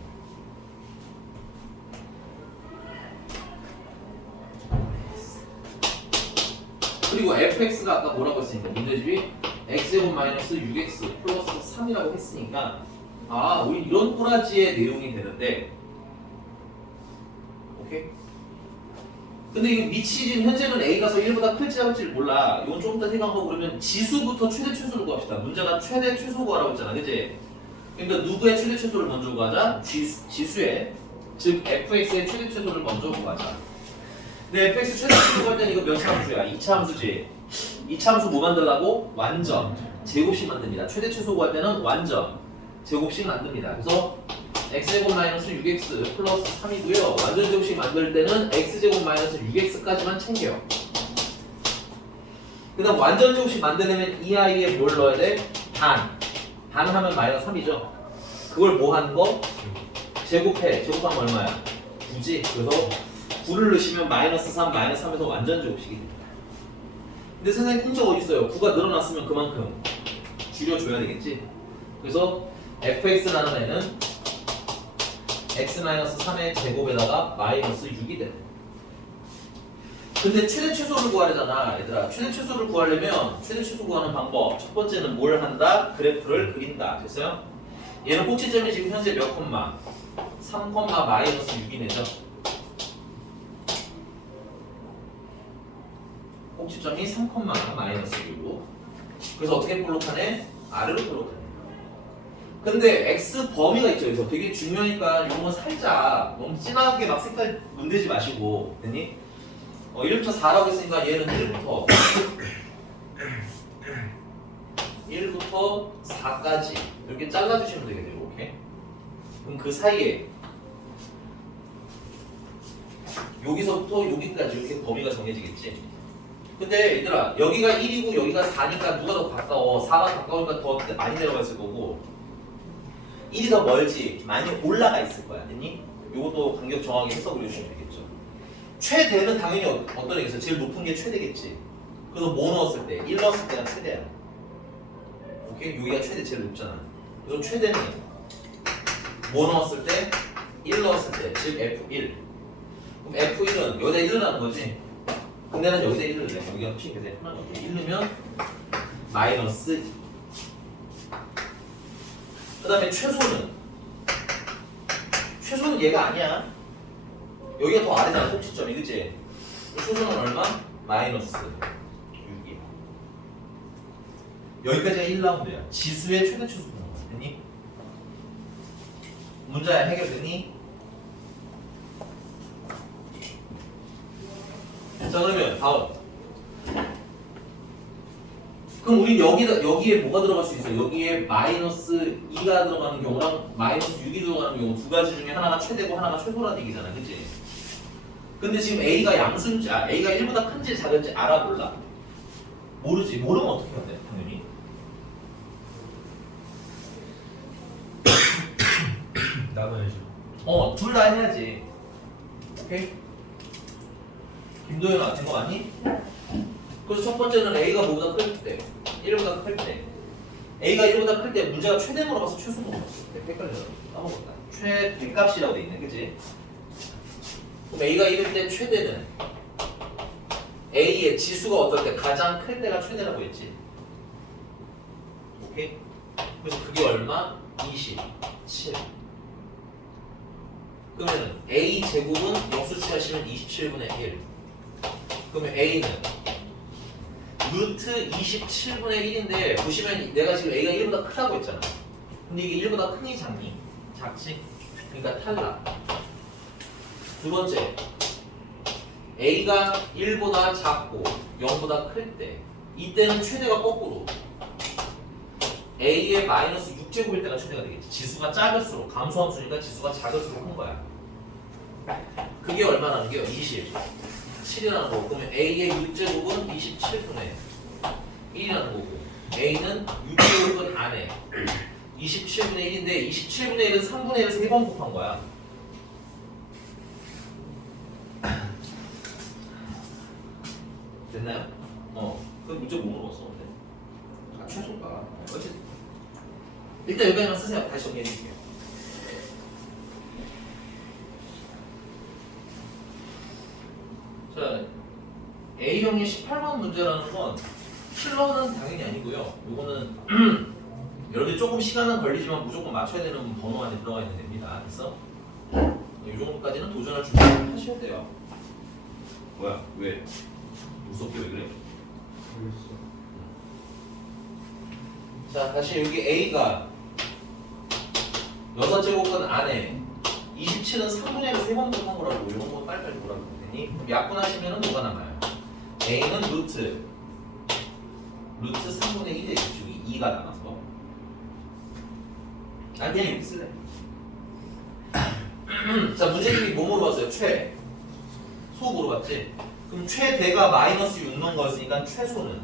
그리고 fx가 아까 뭐라고 했으니까 문제집이 x제곱 마이너스 6x 플러스 3이라고 했으니까 아, 우리 이런 꼬라지의 내용이 되는데, 오케이? 근데 이거 미치진 현재는 A가 1보다 클지 작을지를 몰라. 이건 조금 더 생각하고 그러면 지수부터 최대 최소를 구합시다. 문제가 최대 최소 구하라고 했잖아, 그치? 그러니까 누구의 최대 최소를 먼저 구하자? 지수의, 즉 fx의 최대 최소를 먼저 구하자. 근데 fx 최대 최소 구할 때는 이거 몇 차 함수야? 2차 함수지. 2차 함수 뭐 만들라고? 완전 제곱식 만듭니다. 최대 최소 구할 때는 완전 제곱식 만듭니다. 그래서 x제곱 마이너스 6x 플러스 3이고요. 완전 제곱식 만들 때는 x제곱 마이너스 6x까지만 챙겨요. 그 다음 완전 제곱식 만들려면 이 아이에 뭘 넣어야 돼? 반 하면 마이너스 3이죠. 그걸 뭐 하는 거? 제곱해. 제곱하면 얼마야? 9지. 그래서 9를 넣으시면 마이너스 3, 마이너스 3에서 완전 제곱식이 됩니다. 근데 선생님 공적 어디 있어요? 9가 늘어났으면 그만큼 줄여줘야 되겠지. 그래서 fx라는 애는 x-3의 제곱에다가 마이너스 6이 돼. 근데 최대 최소를 구하려잖아, 얘들아. 최대 최소를 구하려면 최대 최소 구하는 방법. 첫 번째는 뭘 한다? 그래프를 그린다. 됐어요? 얘는 꼭지점이 지금 현재 몇 콤마? 3, 마이너스 6이네죠. 꼭지점이 3, 마이너스 6. 그래서 어떻게 볼록하네? 아래로 볼록하네. 근데 x 범위가 있죠. 그래서 되게 중요하니까 이런 건 살짝 너무 진하게 막 색깔 문대지 마시고, 됐니? 1부터 4라고 했으니까 얘는 1부터 4까지 이렇게 잘라주시면 되겠네요. 오케이? 그럼 그 사이에 여기서부터 여기까지 이렇게 범위가 정해지겠지. 근데 얘들아, 여기가 1이고 여기가 4니까 누가 더 가까워? 4가 가까우니까 더 많이 내려갔을 거고, 1이 더 멀지 많이 올라가 있을 거야. 됐니? 요것도 간격 정확하게 해서 그려주시면 되겠죠. 최대는 당연히 어떤 애겠어? 제일 높은 게 최대겠지. 그래서 뭐 넣었을 때? 1 넣었을 때가 최대야. 오케이? 여기가 최대 제일 높잖아. 그래서 최대는 뭐 넣었을 때? 1 넣었을 때, 즉 F1. 그럼 F1은 여기다 1을 하는 거지. 근데 난 여기다 1을 내. 여기가 훨씬 굉장히 편한 거 같아. 1 넣으면 마이너스. 그 다음에 최소는 얘가 아니야. 여기가 더 아래잖아, 꼭지점이. 그치? 최소는 얼마? 마이너스 6이야. 여기까지가 1라운드야. 지수의 최대 최소 구하는 거야. 됐니? 문제 해결됐니? 자, 그러면 다음. 그럼 우리 여기에 뭐가 들어갈 수 있어? 여기에 마이너스 2가 들어가는 경우랑 마이너스 6이 들어가는 경우 두 가지 중에 하나가 최대고 하나가 최소라는 얘기잖아, 그치? 근데 지금 A가 양수인지, A가 1보다 큰지 작은지 알아, 몰라? 모르지. 모르면 어떻게 해야 돼, 당연히? 나눠야죠. 둘 다 해야지. 오케이? 김도현아, 된 거 맞니? 그래서 첫 번째는 A가 뭐보다 클 때, 1보다 클 때. A가 1보다 클 때 문제가 최대 물어봐서 최소 물어봤어. 헷갈려. 까먹었다. 최대값이라고 돼 있네, 그치? 그럼 A가 1일 때 최대는 A의 지수가 어떨 때 가장 클 때가 최대라고 했지. 오케이? 그래서 그게 얼마? 27. 그러면 A 제곱은 역수 취하시면 27분의 1. 그러면 A는 루트 27분의 1인데 보시면 내가 지금 A가 1보다 크다고 했잖아. 근데 이게 1보다 크니 작니? 작지? 그러니까 탈락. 두 번째, A가 1보다 작고 0보다 클 때, 이때는 최대가 거꾸로 A의 마이너스 6제곱일 때가 최대가 되겠지. 지수가 작을수록, 감소함수니까 지수가 작을수록 큰 거야. 그게 얼마나는 게요? 27이라는 거고. 그러면 A의 6제곱은 27분의 1이라는 거고, A는 6제곱은 안에 27분의 1인데 27분의 1은 3분의 1을 3번 곱한 거야. 됐나요? 그 문제 못 물어봤어, 근데. 최소가. 어쨌든. 일단 여기까지만 쓰세요. 다시 정리해드릴게요. 자, A형의 18번 문제라는 건 킬러는 당연히 아니고요. 요거는 여러분들 조금 시간은 걸리지만 무조건 맞춰야 되는 번호 안에 들어가 있는 됩니다. 그래서 이 정도까지는 도전할 준비를 하셔야 돼요. 뭐야? 왜? 무섭게 왜 그래? 자, 다시 여기 A가 6제곱근 안에 27은 3분의 1을 3번 곱한 거라고 이런 거 빨리빨리 보라고 했더니 약분하시면 뭐가 남아요? A는 루트 3분의 1의 여기 2가 남아서 그냥 이렇게 쓸래. 자, 문제집이 뭐 물어봤어요? 소 물어봤지? 그럼 최대가 마이너스 6 넣은 거였으니까 최소는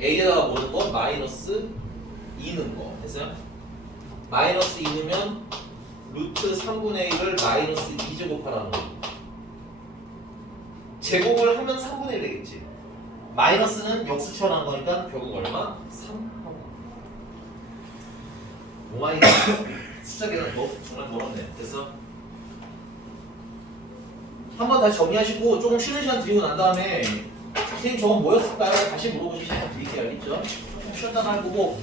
A에다가 뭐 넣은 거? 마이너스 2 넣은 거 됐어요? 마이너스 2 넣으면 루트 3분의 1을 마이너스 2제곱하라는 거. 제곱을 하면 3분의 1 되겠지. 마이너스는 역수처럼 거니까 결국 얼마? 3. 오마이갓. 숫자 계산 정말 멀었네. 됐어? 한번 다시 정리하시고 조금 쉬는 시간 드리고 난 다음에 선생님 저건 뭐였을까요? 다시 물어보실 시간 드릴게요. 알겠죠? 쉬었다가 할 거고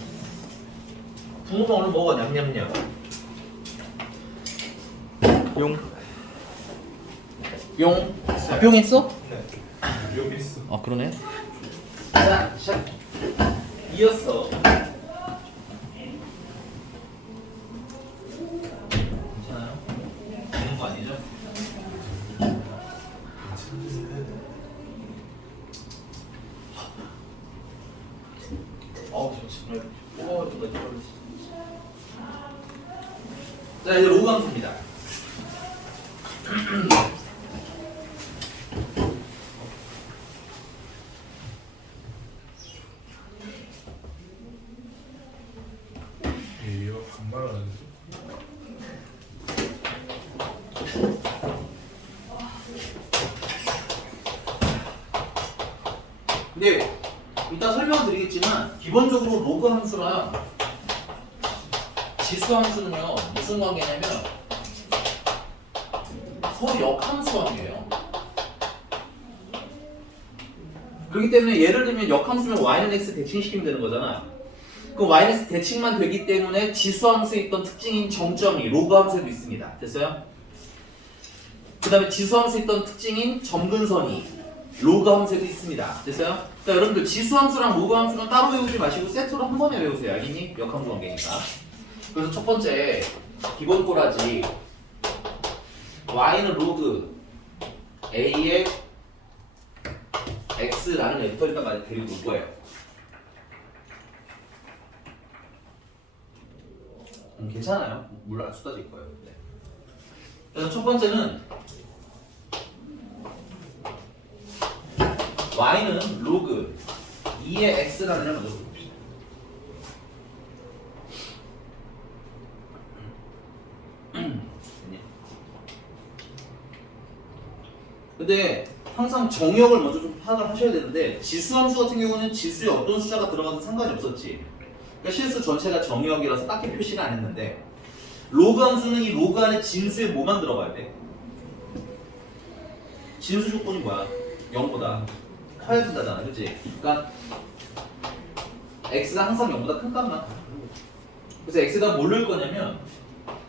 붕어빵 오늘 먹어. 냠냠냠. 뿅 했어? 네. 여기 있어. 아 그러네. 자, 시작. 이었어. 괜찮아요? 되는 거 아니죠? 저 정말 뽑아가지고 자, 이제 로그 함수입니다. 이거 반말 하는데. 근데 이따 설명드리겠지만 기본적으로 로그 함수랑 지수 함수는요 무슨 관계냐면 서로 역함수 관계예요. 그렇기 때문에 예를 들면 역함수면 y는 x 대칭시키면 되는 거잖아. 그럼 y는 x 대칭만 되기 때문에 지수 함수에 있던 특징인 정점이 로그 함수에도 있습니다. 됐어요? 그 다음에 지수 함수에 있던 특징인 점근선이 로그 함수에도 있습니다. 됐어요? 그러니까 여러분들 지수 함수랑 로그 함수는 따로 외우지 마시고 세트로 한 번에 외우세요. 알겠니? 역함수 관계니까. 그래서 첫 번째 기본 꼬라지 y는 로그 a의 x라는 벡터니까 많이 데리고 올 거예요. 괜찮아요. 물론 안 쏟아질 거예요. 네. 그래서 첫 번째는 y는 로그 2의 x라는 걸 먼저 봅시다. 근데 항상 정의역을 먼저 좀 파악을 하셔야 되는데 지수함수 같은 경우는 지수에 어떤 숫자가 들어가도 상관이 없었지. 그러니까 실수 전체가 정의역이라서 딱히 표시가 안 했는데 로그 함수는 이 로그 안에 진수에 뭐만 들어가야 돼? 진수 조건이 뭐야? 0보다 커야 된다잖아, 그치? 그러니까 x가 항상 0보다 큰 값만. 그래서 x가 뭘 넣을 거냐면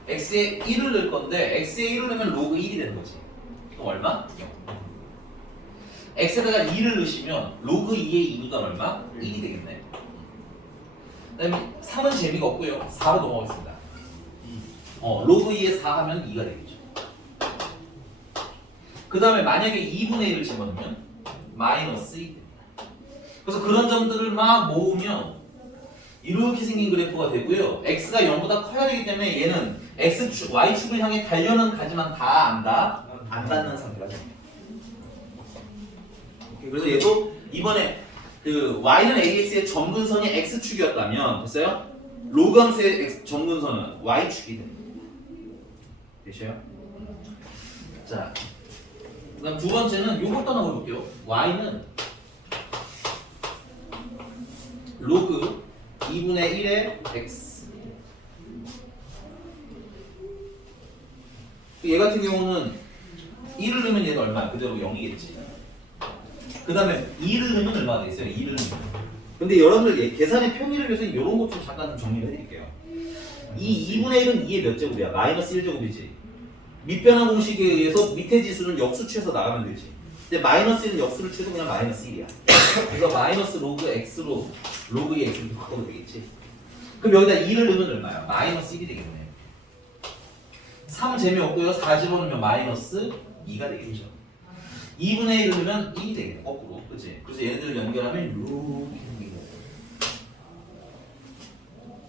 x에 1을 넣을 건데 x에 1을 넣으면 로그 1이 되는 거지. 그럼 얼마? 0. x에다가 2를 넣으시면 로그 2의 2보다 얼마? 1이 되겠네. 그 다음에 3은 재미가 없고요. 4로 넘어가겠습니다. 로그 2에 4 하면 2가 되겠죠. 그 다음에 만약에 2분의 1을 집어넣으면 마이너스 2 됩니다. 그래서 그런 점들을 막 모으면 이렇게 생긴 그래프가 되고요. x가 0보다 커야 되기 때문에 얘는 x축, y축을 향해 달려는 가지만 다 안 닿는 상태가 됩니다. 그래서 얘도 이번에 그 y는 ax의 점근선이 x축이었다면 됐어요? 로그 함수의 점근선은 y축이 됩니다. 되셔요? 자, 그다음 두 번째는 요것도 하나 볼게요. y는 로그 2분의 1의 x. 얘 같은 경우는 1을 넣으면 얘는 얼마야? 그대로 0이겠지. 그 다음에 2를 넣으면 얼마가 되겠어요? 2를 넣으면. 근데 여러분들 계산의 평리를 위해서 이런 것 좀 잠깐 좀 정리를 해드릴게요. 이 2분의 1은 2의 몇 제곱이야? 마이너스 1제곱이지. 밑변환 공식에 의해서 밑에 지수는 역수 취해서 나가면 되지. 근데 마이너스 1은 역수를 취해서 그냥 마이너스 1이야. 그래서 마이너스 로그 x로 로그 2 x로 바꿔도 되겠지. 그럼 여기다 2를 넣으면 얼마야? 마이너스 1이 되겠네. 3 재미없고요. 4 집어넣으면 마이너스 2가 되겠죠. 2분의 1을 넣으면 1이 되겠네. 거꾸로. 그치? 그래서 얘네들을 연결하면 이렇게 생기는 거예요.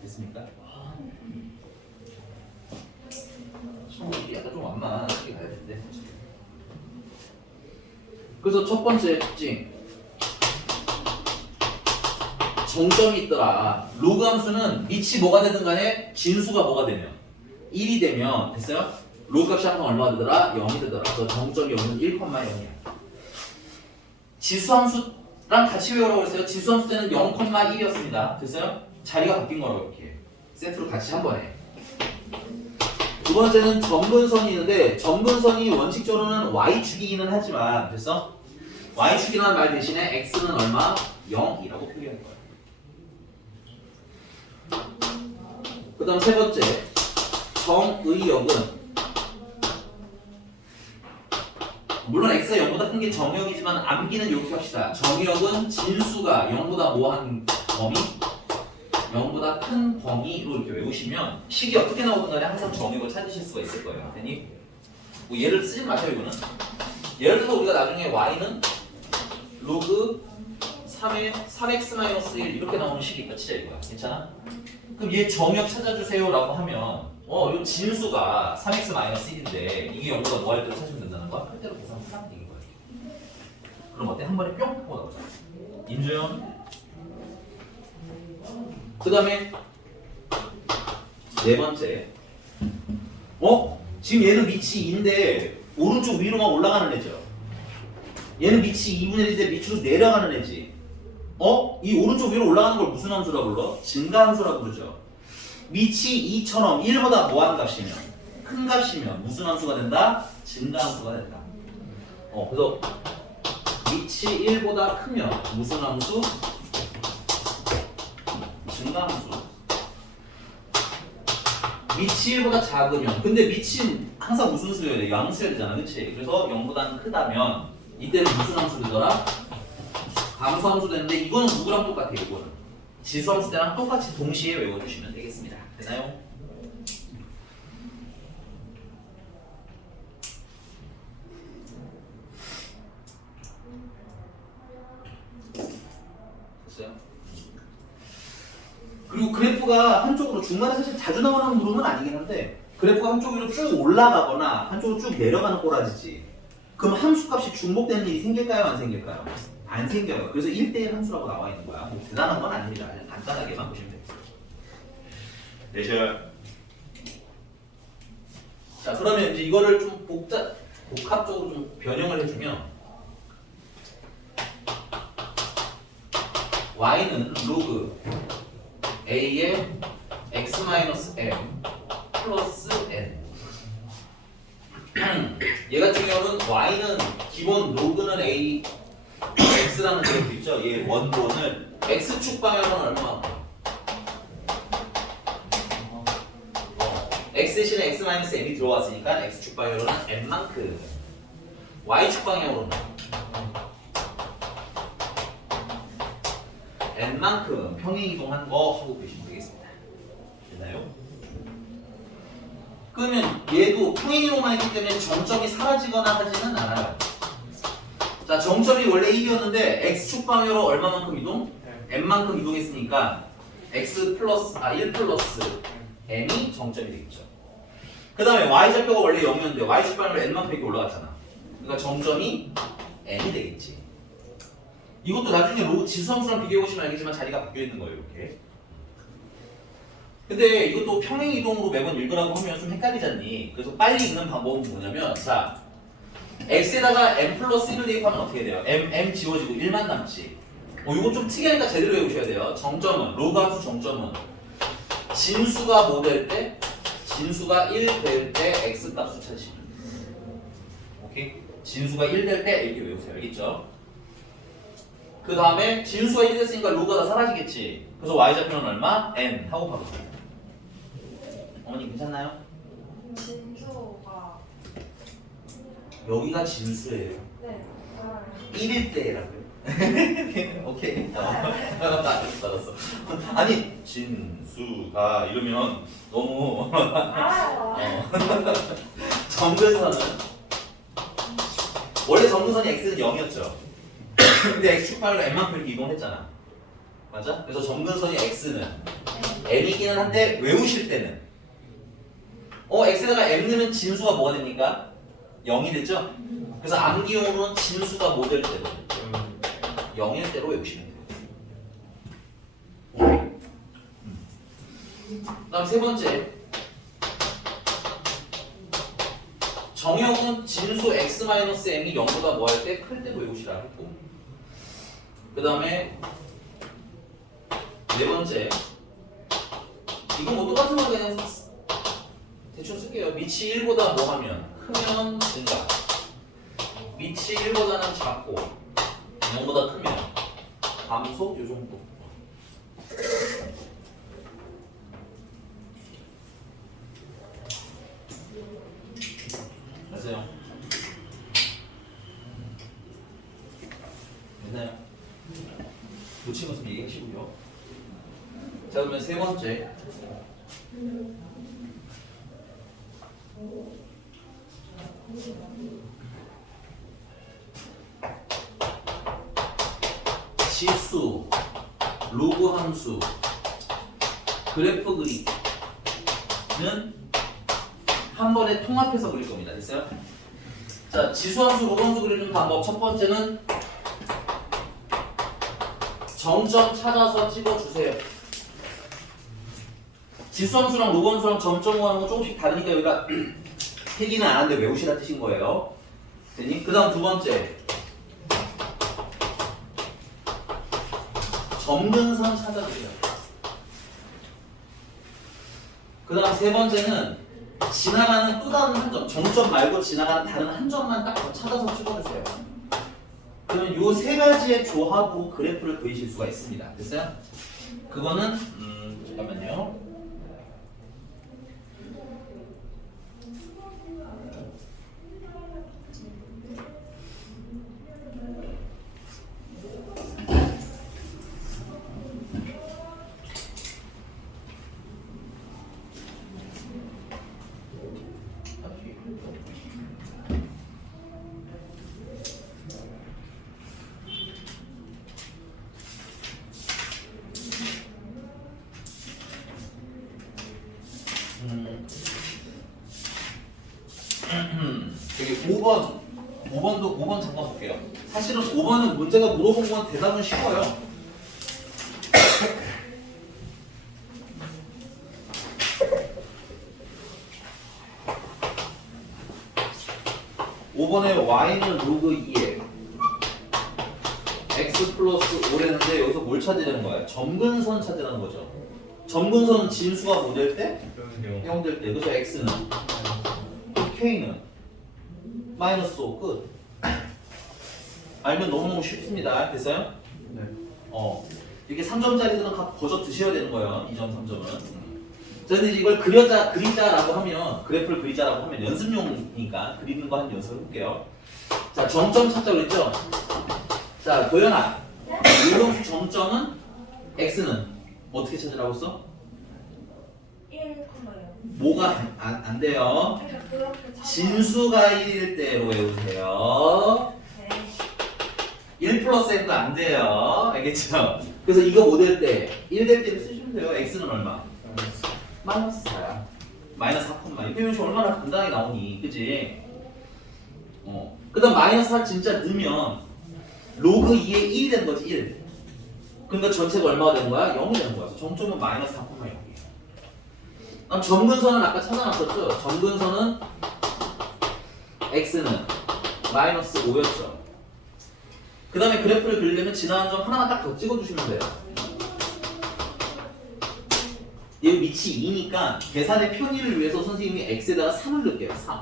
됐습니까? 이게 약간 좀 완만하게 가야 되는데. 그래서 첫 번째 특징. 정점이 있더라. 로그 함수는 밑이 뭐가 되든 간에 진수가 뭐가 되면 1이 되면 됐어요? 로그 값이 항상 얼마가 되더라? 0이 되더라. 그래서 정점이 오는 1,0이야. 지수 함수랑 같이 외우라고 했어요. 지수 함수 때는 0,1이었습니다. 됐어요? 자리가 바뀐 거라고 이렇게. 세트로 같이 한 번에. 두 번째는 점근선이 있는데 점근선이 원칙적으로는 y축이기는 하지만 됐어? y축이라는 말 대신에 x는 얼마? 0이라고 표기한 거야. 그 다음 세 번째 정의역은 물론 x가 0보다 큰 게 정의역이지만 암기는 이렇게 합시다. 정의역은 진수가 0보다 뭐한 범위? 0보다 큰 범위로 이렇게 외우시면 식이 어떻게 나오든 간에 항상 정의역을 찾으실 수가 있을 거예요. 괜히 뭐 예를 쓰지 마세요. 이거는 예를 들어서 우리가 나중에 y는 로그 3의 3x-1 이렇게 나오는 식이 있다 치자 이거야. 괜찮아? 그럼 얘 정의역 찾아주세요 라고 하면 이 진수가 3x-1인데 이게 0보다 뭐 할 때로 찾으면 된다는 거야? 할 때로 계산 하면 되는 거야. 그럼 어때? 한 번에 뿅 하고 나오자. 인정? 그 다음에 네 번째 지금 얘는 밑이 2인데 오른쪽 위로만 올라가는 애죠. 얘는 밑이 2분의 1인데 밑으로 내려가는 애지. 이 오른쪽 위로 올라가는 걸 무슨 함수라고 불러? 증가함수라고 부르죠. 밑이 2처럼 1보다 뭐하는 값이면? 큰 값이면 무슨 함수가 된다? 증가함수가 된다. 그래서 밑이 1보다 크면 무슨 함수? 증가함수. 밑이 1보다 작으면 근데 밑이 항상 무슨 수여야 돼? 양수여야 되잖아. 그치? 그래서 0보다 크다면 이때는 무슨 함수 되더라? 감수함수 되는데 이거는 누구랑 똑같아요? 이거는 지수함수 때랑 똑같이 동시에 외워주시면 되겠습니다. 되나요? 됐어요? 그리고 그래프가 한쪽으로 중간에 사실 자주 나오는 그룹은 아니긴 한데 그래프가 한쪽으로 쭉 올라가거나 한쪽으로 쭉 내려가는 꼬라지지. 그럼 함수값이 중복되는 일이 생길까요? 안 생길까요? 안 생겨요. 그래서 1대1 함수라고 나와 있는 거야. 뭐 대단한 건 아닙니다. 그냥 간단하게만 보시면 됩니다. 내셔. 자, 그러면 이제 이거를 좀 복합적으로 좀 변형을 해주면 y는 로그 a의 x-m 플러스 n 얘 같은 경우는 y는 기본 로그는 a x라는 그래프 있죠? 얘 원본을 x축 방향은 얼마? x 대신에 x-m이 들어왔으니까 x축 방향으로는 n만큼 y축 방향으로는 n만큼 평행이동한 거 하고 계시면 되겠습니다. 됐나요? 그러면 얘도 평행이동만 했기 때문에 정점이 사라지거나 하지는 않아요. 자, 정점이 원래 1이었는데 x축 방향으로 얼마만큼 이동? n만큼 이동했으니까 1 플러스 m이 정점이 되겠죠. 그 다음에 y좌표가 원래 0이었는데 y축 방향으로 n만큼 이렇게 올라갔잖아. 그러니까 정점이 n이 되겠지. 이것도 나중에 로그 지수함수랑 비교해보시면 알겠지만 자리가 바뀌어 있는 거예요. 이렇게. 근데 이것도 평행이동으로 매번 읽으라고 하면 좀 헷갈리잖니. 그래서 빨리 읽는 방법은 뭐냐면 자 x에다가 m 플러스 1을 대입하면 어떻게 돼요? m 지워지고 1만 남지. 이거 좀 특이하니까 제대로 외우셔야 돼요. 정점은 로그 함수 정점은 진수가 뭐 될 때? 진수가 1 될 때 x 값을 찾으시면 돼요. 오케이? 진수가 1 될 때 이렇게 외우세요. 알겠죠? 그 다음에 진수가 1이 됐으니까 로그가 다 사라지겠지. 그래서 y좌표는 얼마? n 하고 바로. 어머니 괜찮나요? 진수가 여기가 진수예요. 네 알아요. 1일 때라고요. 오케이. 알았어. 아니 진수가 이러면 너무 알아요. 점근선은 원래 점근선이 x는 0이었죠. 근데 x축발로 n만큼 이렇게 이동했잖아. 맞아? 그래서 점근선이 x는 m이기는 한데 외우실 때는 x에다가 m 넣으면 진수가 뭐가 됩니까? 0이 되죠? 그래서 암기용으로는 진수가 뭐 될 때도 0일 때로 외우시면 돼요. 다음 세 번째 정역은 진수 x-m이 0보다 뭐 할 때 클 때로 외우시라 했고 그 다음에 네 번째 이건 뭐 똑같은 거 그냥 대충 쓸게요. 밑이 1보다 뭐 하면 크면 증가 밑이 1보다는 작고 0보다 크면 감소 요 정도. 맞아요. 됐나요? 놓친 것은 얘기하시고요. 자 그러면 세 번째 지수, 로그 함수, 그래프 그리기는 한 번에 통합해서 그릴 겁니다. 됐어요? 자, 지수 함수, 로그 함수 그리는 방법 첫 번째는 정점 찾아서 찍어주세요. 지수 함수랑 로그 함수랑 점점 구하는 거 조금씩 다르니까 여기가 필기는 안 하는데 외우시라 뜻인 거예요. 됐니? 그 다음 두 번째 점근선 찾아주세요. 그 다음 세 번째는 지나가는 또 다른 한 점, 정점 말고 지나가는 다른 한 점만 딱 찾아서 찍어주세요. 그러면 요 세 가지의 조합으로 그래프를 그리실 수가 있습니다. 됐어요? 그거는 잠깐만요. 여기 5번 잠깐 볼게요. 사실은 5번은 문제가 물어본 건 대답은 쉬워요. (5번에) y는 로그 2에 x 플러스 5랬는데 여기서 뭘 찾으려는 거야? 점근선 찾으라는 거죠. 점근선은 진수가 뭐 될 때? 0 될 때. 그래서 x는 k는 마이너스 5 끝. 알면 너무너무 쉽습니다. 됐어요? 네. 이게 3점짜리들은 각 거저 드셔야 되는 거예요. 2점, 3점은. 자, 근데 이걸 그리자라고 하면, 그래프를 그리자라고 하면 연습용이니까 그리는 거 한 연습 해볼게요. 자, 정점 찾자고 그랬죠? 자, 도연아. 유형수 정점은 x는 어떻게 찾으라고 했어? 1,0. 뭐가 안 돼요? 그러니까 그렇게 찾아. 진수가 1일 때로 외우세요. 네. 1 플러스 n도 안 돼요. 알겠죠? 그래서 이거 못 될 때, 1 될 때를 쓰시면 돼요. x는 얼마? 마이너스 4야. 마이너스 4콤마. 이렇게 하면 얼마나 간단하게 나오니. 그지? 그 다음 마이너스 4 진짜 넣으면 로그 2에 1이 되는 거지, 1. 그러니까 전체가 얼마가 되는 거야? 0이 되는 거야. 그래서 정점은 마이너스 4,0이야. 그럼 점근선은 아까 찾아놨었죠? 점근선은 x는 마이너스 5였죠. 그 다음에 그래프를 그리려면 지나간 점 하나만 딱 더 찍어주시면 돼요. 여기 밑이 2니까 계산의 편의를 위해서 선생님이 x에다가 3을 넣을게요. 3.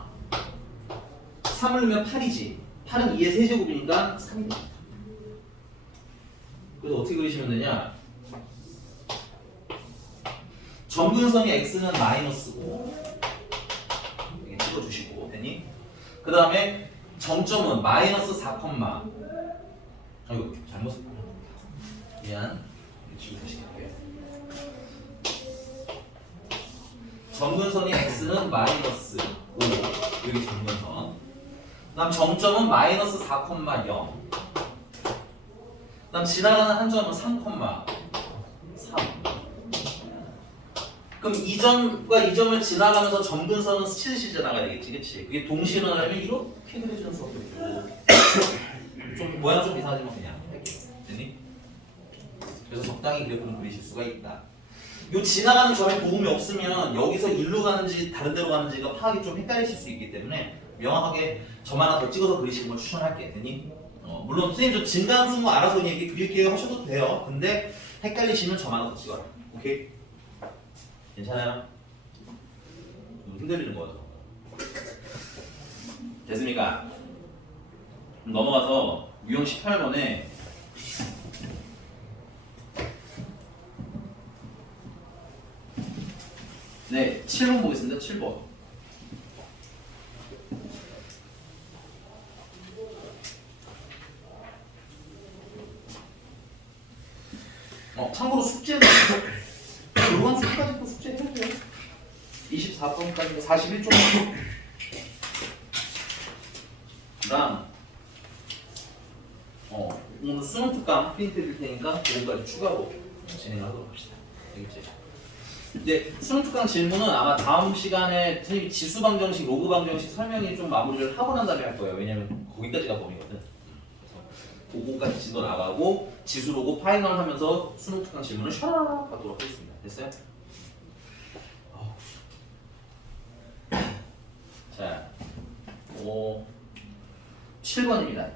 3을 넣으면 8이지. 8은 2의 세제곱이니까 3이 됩니다. 그래서 어떻게 그리시면 되냐? 점근선이 x는 마이너스고 여기 찍어주시고 됐니? 그 다음에 정점은 마이너스 4, 아이고 잘못 썼다. 미안. 지금 다시 할게요. 점근선이 x는 마이너스 5 여기 점근선. 그다음 정점은 마이너스 4,0. 그다음 지나가는 한 점은 3,3. 그럼 이 점과 이 점을 지나가면서 점근선은 스치듯이 지나가야 되겠지, 그렇지? 그게 동시에 일어나려면 이렇게 그려주는 수업이고 좀 모양 좀 이상하지만 그냥 할게요. 됐니? 그래서 적당히 그래프는 그리실 수가 있다. 요 지나가는 점에 도움이 없으면 여기서 일로 가는지 다른 데로 가는지가 파악이 좀 헷갈리실 수 있기 때문에 명확하게 점 하나 더 찍어서 그리시는 걸 추천할게. 됐니? 물론 선생님 저 진간수 뭐 알아서 그냥 이렇게 그릴게요 하셔도 돼요. 근데 헷갈리시면 점 하나 더 찍어라. 오케이? 괜찮아요? 흔들리는 거죠. 됐습니까? 그럼 넘어가서 유형 18번에 네, 7번 보겠습니다. 7번. 참고로 숙제는 요번 주까지 또 숙제 해야 돼요. 24번까지 41쪽. 랑 오늘 수능 특강 프린트 해줄 테니까 그거까지 추가로 진행하도록 합시다. 알겠지? 이제 수능 특강 질문은 아마 다음 시간에 선생님이 지수 방정식, 로그 방정식 설명이 좀 마무리를 하고 난 다음에 할 거예요. 왜냐면 거기까지가 범위거든. 그래서 그거까지 지도 나가고 지수, 로그 파이널 하면서 수능 특강 질문을 샤라락 하도록 하겠습니다. 됐어요? 자, 7번입니다.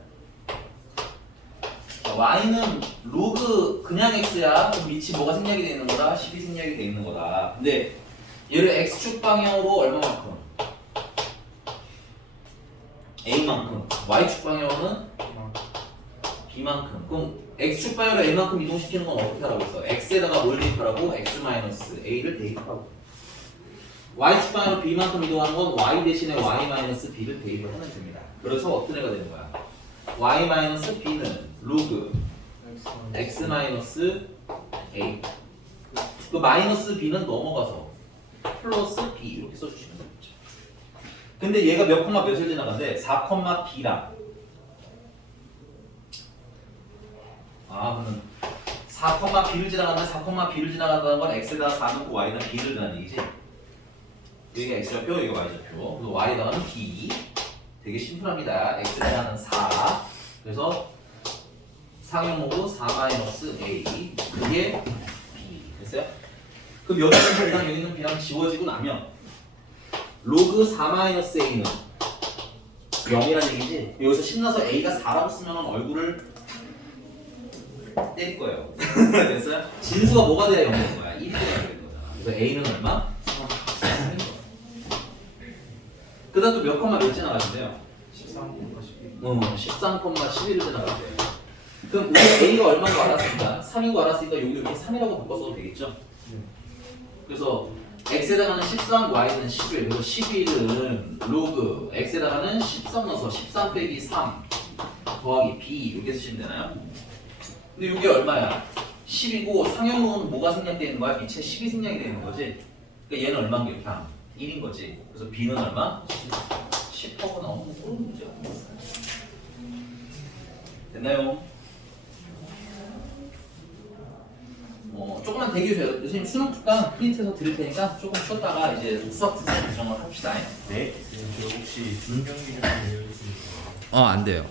y는 로그 그냥 x야. 그럼 밑이 뭐가 생략이 되어 있는 거다? 10이 생략이 되어 있는 거다. 근데 얘를 x축 방향으로 얼마만큼? a만큼. y축 방향으로는 b만큼. 그럼 x축 방향으로 a만큼 이동시키는 건 어떻게 하라고 했어? x에다가 뭘 대입하라고? x-a를 대입하고. y축 방향으로 b만큼 이동하는 건 y 대신에 y-b를 대입을 하면 됩니다. 그래서 어떤 애가 되는 거야? y-b는 로그 x-a. 그 마이너스 b는 넘어가서 플러스 b 이렇게 써주시면 되겠죠. 근데 얘가 몇 콤마 몇을 지나간대? 4,b랑. 그러면 4,b를 지나간다. 4,b를 지나간다는 건 x에다가 4 넣고 y는 b를 넣는 얘기지. 여기가 x좌표, 여기가 y좌표. 그리고 y에다가는 b. 되게 심플합니다. x에다가는 4. 그래서 상용모드 4-a. 그게 b. 됐어요? 그럼 여기는 b랑 여기는 b랑 지워지고 나면 로그 4-a는 0이라는 얘기지. 여기서 신나서 a가 4라고 쓰면 얼굴을 때릴 거예요. 됐어요? 진수가 뭐가 돼야 0이 되는 거야? 1이 돼야 되는 거잖아. 그래서 a는 얼마? 3. 그 다음 또 몇 콤마 몇 지나가는데요? 13,11을 지나가는데요. 그럼 우리 a가 얼마인 거 알았으니까 3인 거 알았으니까 여기 이렇게 3이라고 바꿔서도 되겠죠? 그래서 x에다가는 13, y는 11. 그래서 11은 로그 x에다가는 13 넣어서 13 빼기 3 더하기 b 이렇게 쓰시면 되나요? 근데 이게 얼마야? 10이고 상형은 뭐가 생략되어 있는 거야? 밑에 10이 생략이 되어 있는 거지? 그러니까 얘는 얼마인 게 그냥 1인 거지. 그래서 b는 얼마? 10하고 나오면 그런 문제가 없어요. 됐나요? 조금만 대기해주세요. 선생님 수능 특강 프린트해서 드릴 테니까 조금 쉬었다가 이제 수학 특강 구성을 합시다. 네. 저 혹시 준경기 좀 알려주실 수 있어요? 안 돼요.